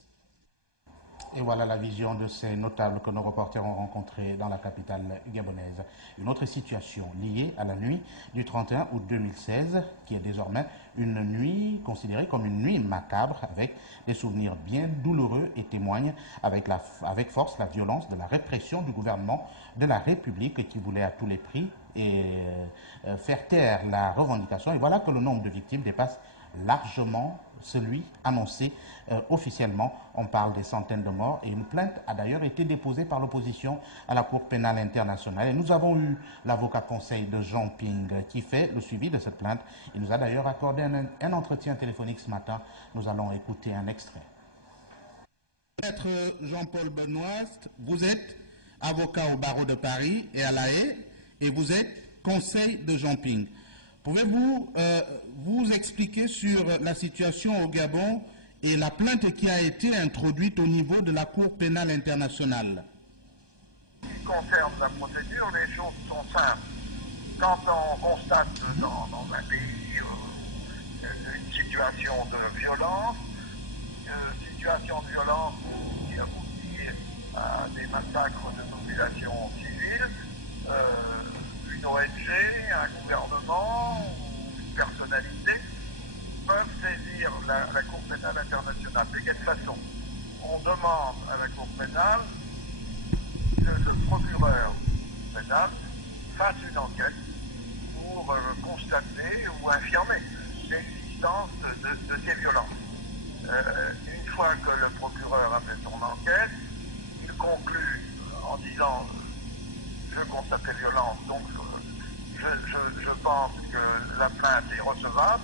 Et voilà la vision de ces notables que nos reporters ont rencontrés dans la capitale gabonaise. Une autre situation liée à la nuit du 31 août 2016, qui est désormais une nuit considérée comme une nuit macabre, avec des souvenirs bien douloureux et témoigne avec force la violence de la répression du gouvernement de la République qui voulait à tous les prix faire taire la revendication. Et voilà que le nombre de victimes dépasse largement celui annoncé officiellement. On parle des centaines de morts et une plainte a d'ailleurs été déposée par l'opposition à la Cour pénale internationale. Et nous avons eu l'avocat conseil de Jean Ping qui fait le suivi de cette plainte. Il nous a d'ailleurs accordé un entretien téléphonique ce matin. Nous allons écouter un extrait. Maître Jean-Paul Benoît, vous êtes avocat au barreau de Paris et à La Haye et vous êtes conseil de Jean Ping. Pouvez-vous vous expliquer sur la situation au Gabon et la plainte qui a été introduite au niveau de la Cour pénale internationale? En ce qui concerne la procédure, les choses sont simples. Quand on constate dans un pays une situation de violence qui aboutit à des massacres de populations civiles, une ONG, un gouvernement ou une personnalité peuvent saisir la Cour pénale internationale. De quelle façon? On demande à la Cour pénale que le procureur pénal fasse une enquête pour constater ou infirmer l'existence de ces violences. Une fois que le procureur a fait son enquête, il conclut en disant je constate les violences, donc je pense que la plainte est recevable,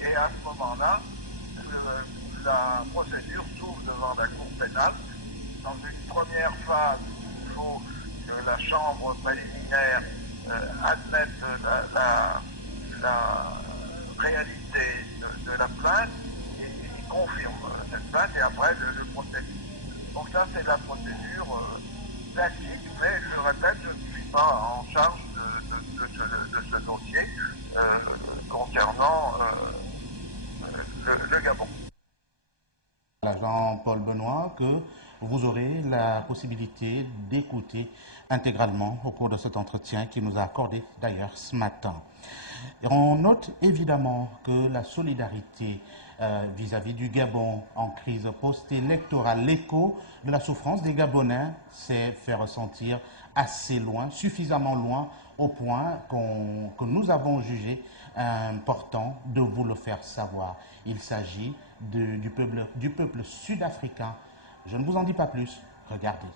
et à ce moment-là, la procédure s'ouvre devant la Cour pénale. Dans une première phase, il faut que la chambre préliminaire admette la réalité de la plainte et confirme cette plainte, et après le procès. Donc ça, c'est la procédure classique, mais je répète, je ne suis pas en charge de ce dossier concernant le Gabon. Jean-Paul Benoît, que vous aurez la possibilité d'écouter intégralement au cours de cet entretien qu'il nous a accordé d'ailleurs ce matin. Et on note évidemment que la solidarité vis-à-vis du Gabon en crise post-électorale, l'écho de la souffrance des Gabonais s'est fait ressentir assez loin, suffisamment loin, au point que nous avons jugé important de vous le faire savoir. Il s'agit du peuple sud-africain. Je ne vous en dis pas plus, regardez.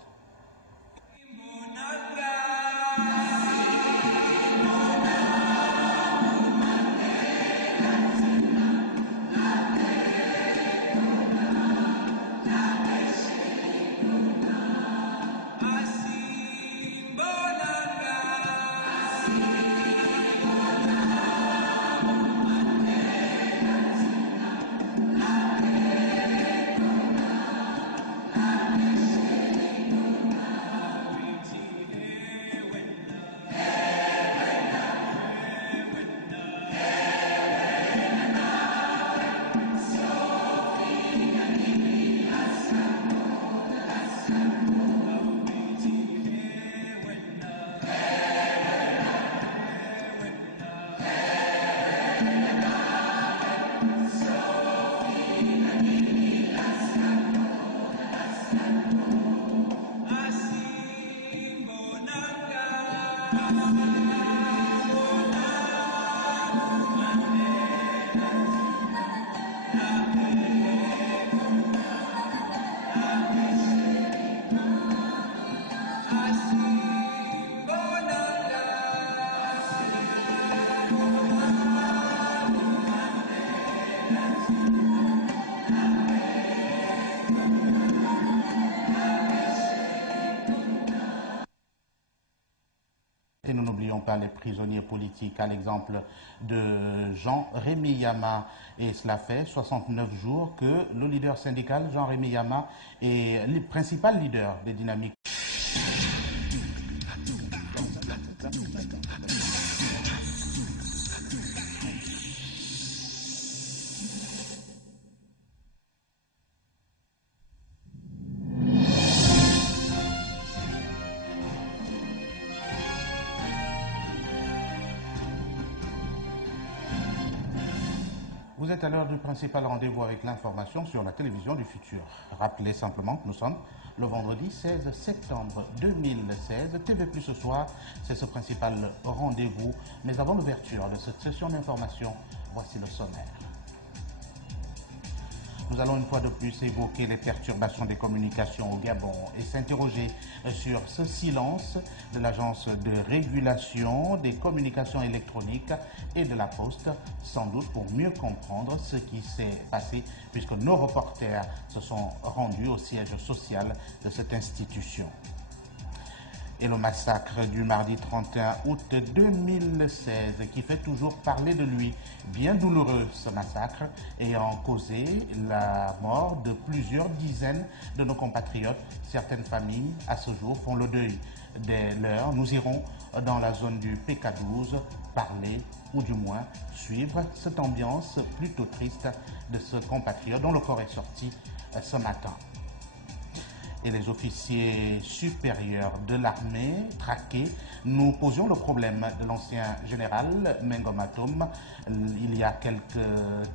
Et nous n'oublions pas les prisonniers politiques, à l'exemple de Jean-Rémy Yama. Et cela fait 69 jours que le leader syndical, Jean-Rémy Yama, est le principal leader des dynamiques. Vous êtes à l'heure du principal rendez-vous avec l'information sur la télévision du futur. Rappelez simplement que nous sommes le vendredi 16 septembre 2016. TV Plus ce soir, c'est ce principal rendez-vous. Mais avant l'ouverture de cette session d'information, voici le sommaire. Nous allons une fois de plus évoquer les perturbations des communications au Gabon et s'interroger sur ce silence de l'Agence de régulation des communications électroniques et de la Poste, sans doute pour mieux comprendre ce qui s'est passé, puisque nos reporters se sont rendus au siège social de cette institution. Et le massacre du mardi 31 août 2016 qui fait toujours parler de lui. Bien douloureux ce massacre ayant causé la mort de plusieurs dizaines de nos compatriotes. Certaines familles à ce jour font le deuil des leurs. Nous irons dans la zone du PK12 parler ou du moins suivre cette ambiance plutôt triste de ce compatriote dont le corps est sorti ce matin. Et les officiers supérieurs de l'armée traqués, nous posions le problème de l'ancien général Mengomatom il y a quelque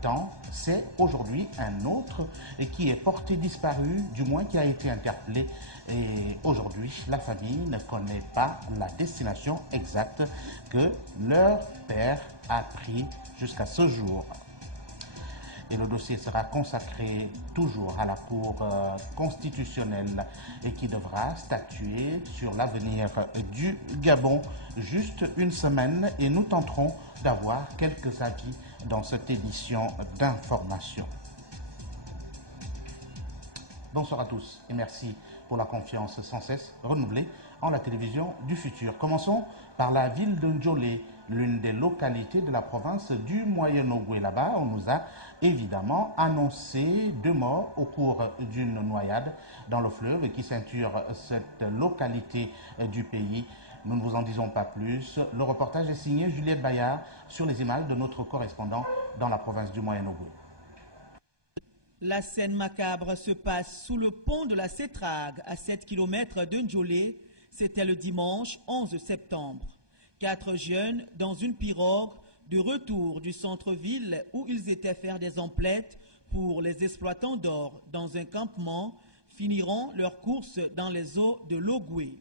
temps. C'est aujourd'hui un autre et qui est porté disparu, du moins qui a été interpellé. Et aujourd'hui, la famille ne connaît pas la destination exacte que leur père a pris jusqu'à ce jour. et le dossier sera consacré toujours à la Cour constitutionnelle et qui devra statuer sur l'avenir du Gabon. Juste une semaine et nous tenterons d'avoir quelques avis dans cette édition d'information. Bonsoir à tous et merci pour la confiance sans cesse renouvelée en la télévision du futur. Commençons par la ville de Ndjolé, l'une des localités de la province du Moyen-Ogooué. Là-bas, on nous a évidemment annoncé 2 morts au cours d'une noyade dans le fleuve qui ceinture cette localité du pays. Nous ne vous en disons pas plus. Le reportage est signé Juliette Bayard sur les images de notre correspondant dans la province du Moyen-Ogooué. La scène macabre se passe sous le pont de la Sétrague, à 7 km de Ndjolé. C'était le dimanche 11 septembre. 4 jeunes dans une pirogue de retour du centre-ville où ils étaient faire des emplettes pour les exploitants d'or dans un campement finiront leur course dans les eaux de l'Ogooué.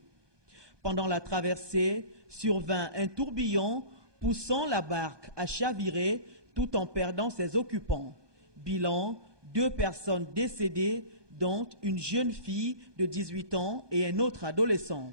Pendant la traversée, survint un tourbillon poussant la barque à chavirer tout en perdant ses occupants. Bilan, 2 personnes décédées, dont une jeune fille de 18 ans et un autre adolescent.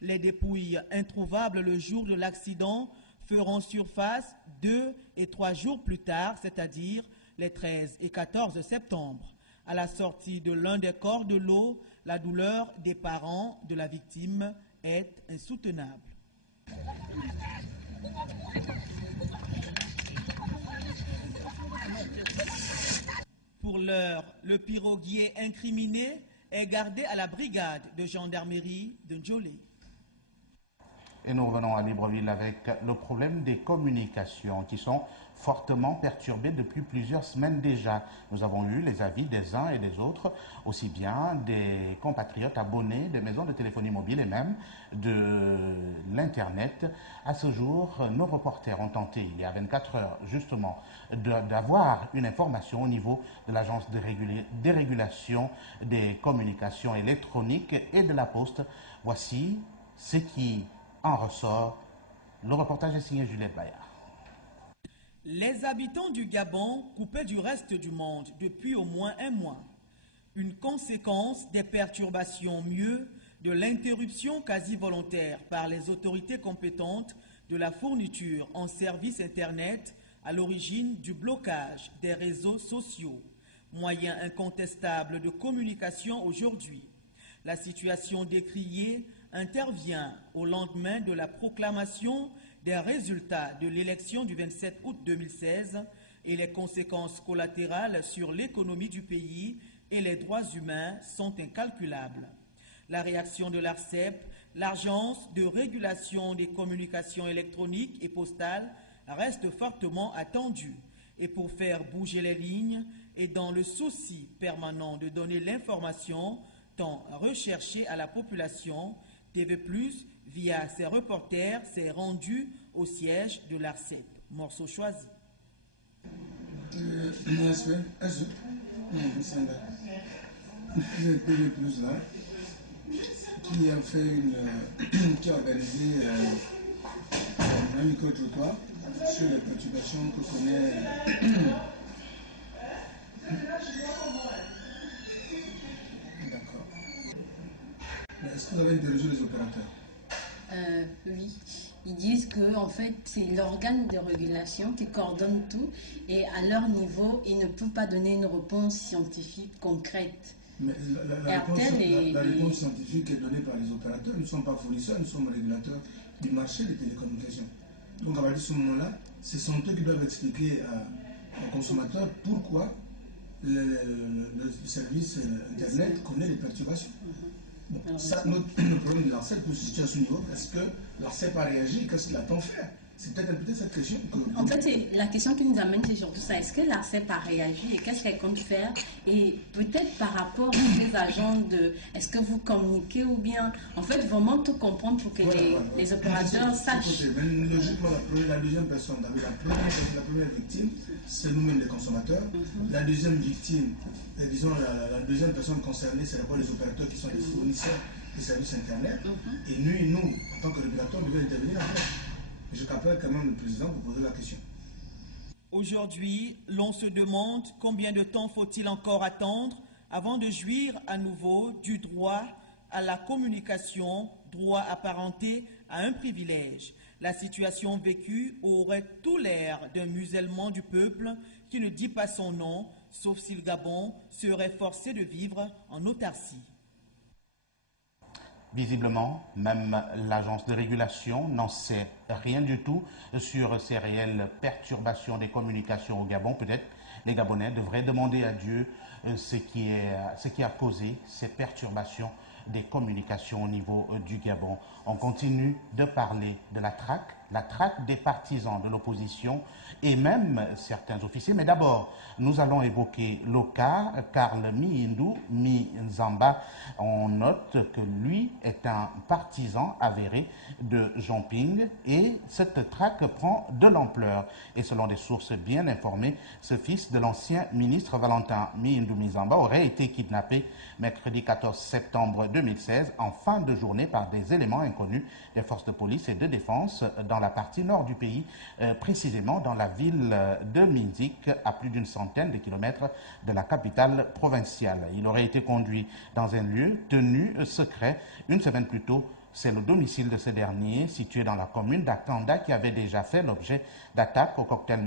Les dépouilles introuvables le jour de l'accident feront surface 2 et 3 jours plus tard, c'est-à-dire les 13 et 14 septembre. À la sortie de l'un des corps de l'eau, la douleur des parents de la victime est insoutenable. Pour l'heure, le piroguier incriminé est gardé à la brigade de gendarmerie de Ndjolé. Et nous revenons à Libreville avec le problème des communications qui sont fortement perturbées depuis plusieurs semaines déjà. Nous avons eu les avis des uns et des autres, aussi bien des compatriotes abonnés des maisons de téléphonie mobile et même de l'Internet. À ce jour, nos reporters ont tenté, il y a 24 heures justement, d'avoir une information au niveau de l'Agence de régulation des communications électroniques et de la Poste. Voici ce qui en ressort. Le reportage est signé Juliette Bayard. Les habitants du Gabon coupés du reste du monde depuis au moins un mois. Une conséquence des perturbations mieux de l'interruption quasi volontaire par les autorités compétentes de la fourniture en service Internet à l'origine du blocage des réseaux sociaux, moyen incontestable de communication aujourd'hui. La situation décriée intervient au lendemain de la proclamation des résultats de l'élection du 27 août 2016 et les conséquences collatérales sur l'économie du pays et les droits humains sont incalculables. La réaction de l'ARCEP, l'Agence de régulation des communications électroniques et postales, reste fortement attendue. Et pour faire bouger les lignes et dans le souci permanent de donner l'information tant recherchée à la population, TV+, via ses reporters, s'est rendu au siège de l'ARCEP. Morceau choisi. Qui a fait qui a organisé un micro-trottoir sur les perturbations que connaît D'accord. Est-ce que vous avez interrogé les opérateurs? Oui. Ils disent que en fait, c'est l'organe de régulation qui coordonne tout et à leur niveau, ils ne peuvent pas donner une réponse scientifique concrète. Mais la réponse scientifique est donnée par les opérateurs. Nous ne sommes pas fournisseurs, nous sommes régulateurs du marché des télécommunications. Donc à partir de ce moment-là, ce sont eux qui doivent expliquer aux consommateurs pourquoi le service Internet connaît des perturbations. Bon, ça, notre problème de l'ARCEP pour se situer à ce niveau, est-ce que l'ARCEP a réagi? Qu'est-ce qu'il attend faire? C'est peut-être cette question que... En fait, c'est la question qui nous amène, c'est surtout ça. Est-ce que l'ARCEP a réagi et qu'est-ce qu'elle compte faire? Et peut-être par rapport aux des agents de... Est-ce que vous communiquez ou bien... En fait, vraiment tout comprendre pour que les opérateurs sachent. Mais logiquement, la deuxième personne, la première victime, c'est nous-mêmes les consommateurs. La deuxième victime, disons la deuxième personne concernée, c'est d'abord les opérateurs qui sont les fournisseurs des services Internet. Et nous, en tant que régulateurs, nous devons intervenir en fait. Je rappelle quand même le président pour poser la question. Aujourd'hui, l'on se demande combien de temps faut-il encore attendre avant de jouir à nouveau du droit à la communication, droit apparenté à un privilège. La situation vécue aurait tout l'air d'un musellement du peuple qui ne dit pas son nom, sauf si le Gabon serait forcé de vivre en autarcie. Visiblement, même l'agence de régulation n'en sait rien du tout sur ces réelles perturbations des communications au Gabon. Peut-être les Gabonais devraient demander à Dieu ce qui a causé ces perturbations des communications au niveau du Gabon. On continue de parler de la traque des partisans de l'opposition et même certains officiers. Mais d'abord, nous allons évoquer le cas Karl Mihindou Minzamba. On note que lui est un partisan avéré de Jean Ping et cette traque prend de l'ampleur. Et selon des sources bien informées, ce fils de l'ancien ministre Valentin Mihindou Minzamba aurait été kidnappé mercredi 14 septembre 2016 en fin de journée par des éléments inconnus des forces de police et de défense dans la partie nord du pays, précisément dans la ville de Minzik, à plus d'une centaine de kilomètres de la capitale provinciale. Il aurait été conduit dans un lieu tenu secret une semaine plus tôt. C'est le domicile de ce dernier, situé dans la commune d'Akanda, qui avait déjà fait l'objet d'attaques au cocktail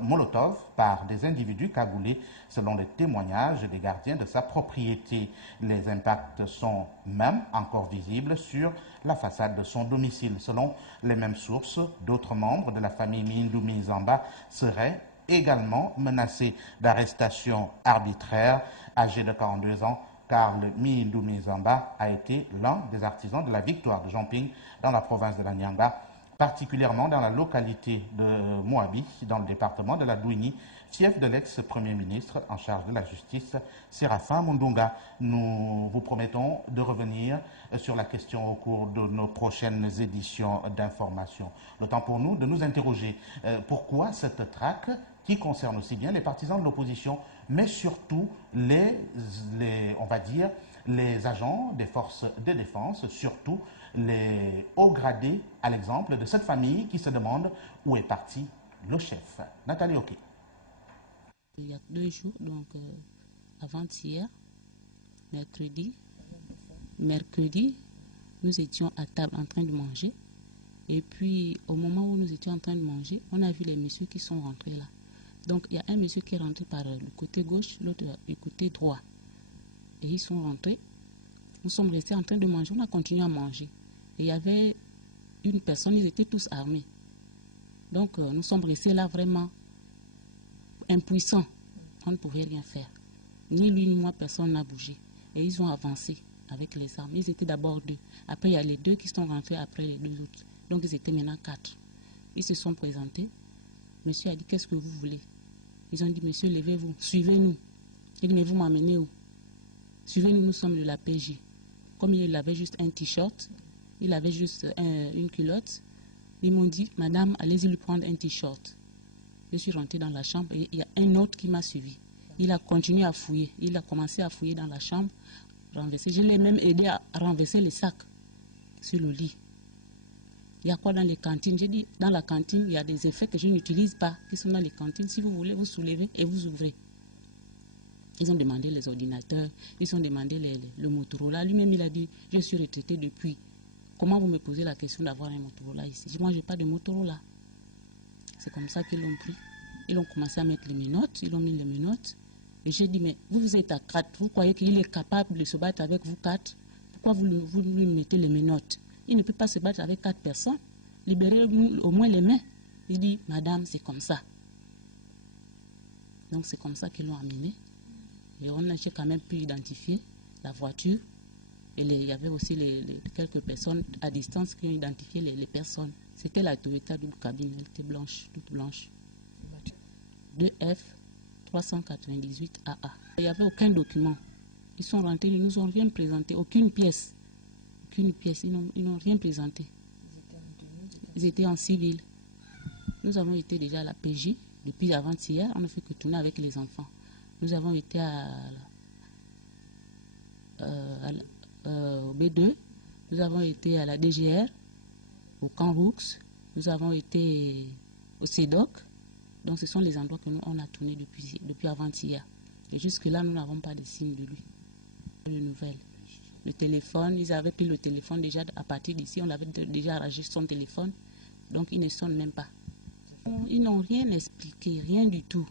Molotov par des individus cagoulés, selon les témoignages des gardiens de sa propriété. Les impacts sont même encore visibles sur la façade de son domicile. Selon les mêmes sources, d'autres membres de la famille Mihindou Minzamba seraient également menacés d'arrestation arbitraire. Âgé de 42 ans, Karl Mihindou Minzamba a été l'un des artisans de la victoire de Jean Ping dans la province de la Nyanga, particulièrement dans la localité de Moabi, dans le département de la Douini, fief de l'ex-premier ministre en charge de la justice, Séraphin Mundunga. Nous vous promettons de revenir sur la question au cours de nos prochaines éditions d'information. Le temps pour nous de nous interroger pourquoi cette traque qui concerne aussi bien les partisans de l'opposition, mais surtout on va dire, les agents des forces de défense, surtout les hauts gradés, à l'exemple de cette famille qui se demande où est parti le chef. Nathalie Oké. Il y a 2 jours, donc avant-hier, mercredi, nous étions à table en train de manger. Et puis, au moment où nous étions en train de manger, on a vu les messieurs qui sont rentrés là. Donc, il y a un monsieur qui est rentré par le côté gauche, l'autre du côté droit. Et ils sont rentrés. Nous sommes restés en train de manger. On a continué à manger. Et il y avait une personne, ils étaient tous armés. Donc, nous sommes restés là vraiment impuissants. On ne pouvait rien faire. Ni lui, ni moi, personne n'a bougé. Et ils ont avancé avec les armes. Ils étaient d'abord 2. Après, il y a les 2 qui sont rentrés après les 2 autres. Donc, ils étaient maintenant 4. Ils se sont présentés. Monsieur a dit, qu'est-ce que vous voulez? Ils ont dit, monsieur, levez-vous, suivez-nous. Il dit, mais vous m'amenez où? Suivez-nous, nous sommes de la PJ. Comme il avait juste un t-shirt, il avait juste une culotte, ils m'ont dit, madame, allez-y lui prendre un t-shirt. Je suis rentrée dans la chambre et il y a un autre qui m'a suivi. Il a continué à fouiller. Il a commencé à fouiller dans la chambre, renverser. Je l'ai même aidé à renverser les sacs sur le lit. Il y a quoi dans les cantines? J'ai dit, dans la cantine, il y a des effets que je n'utilise pas, qui sont dans les cantines. Si vous voulez, vous soulevez et vous ouvrez. Ils ont demandé les ordinateurs, ils ont demandé le Motorola. Lui-même, il a dit, je suis retraité depuis. Comment vous me posez la question d'avoir un Motorola ici? J'ai dit, moi, je n'ai pas de Motorola. C'est comme ça qu'ils l'ont pris. Ils ont commencé à mettre les menottes, ils ont mis les menottes. Et j'ai dit, mais vous êtes à 4, vous croyez qu'il est capable de se battre avec vous 4? Pourquoi vous lui mettez les menottes? Il ne peut pas se battre avec 4 personnes. Libérez-nous au moins les mains. Il dit, madame, c'est comme ça. Donc c'est comme ça qu'ils l'ont amené. Et on a quand même pu identifier la voiture. Et il y avait aussi quelques personnes à distance qui ont identifié les personnes. C'était la Toyota double cabine, elle était blanche, toute blanche. 2F 398 AA. Il n'y avait aucun document. Ils sont rentrés, ils ne nous ont rien présenté, aucune pièce. Aucune pièce, ils n'ont rien présenté. Ils étaient en civil. Nous avons été déjà à la PJ depuis avant-hier, on ne fait que tourner avec les enfants. Nous avons été au B2, nous avons été à la DGR, au camp Roux, nous avons été au CEDOC. Donc ce sont les endroits que nous on a tournés depuis avant-hier. Et jusque-là, nous n'avons pas de signe de lui. De nouvelles. Le téléphone, ils avaient pris le téléphone déjà à partir d'ici, on avait déjà arraché son téléphone, donc il ne sonne même pas. Ils n'ont rien expliqué, rien du tout.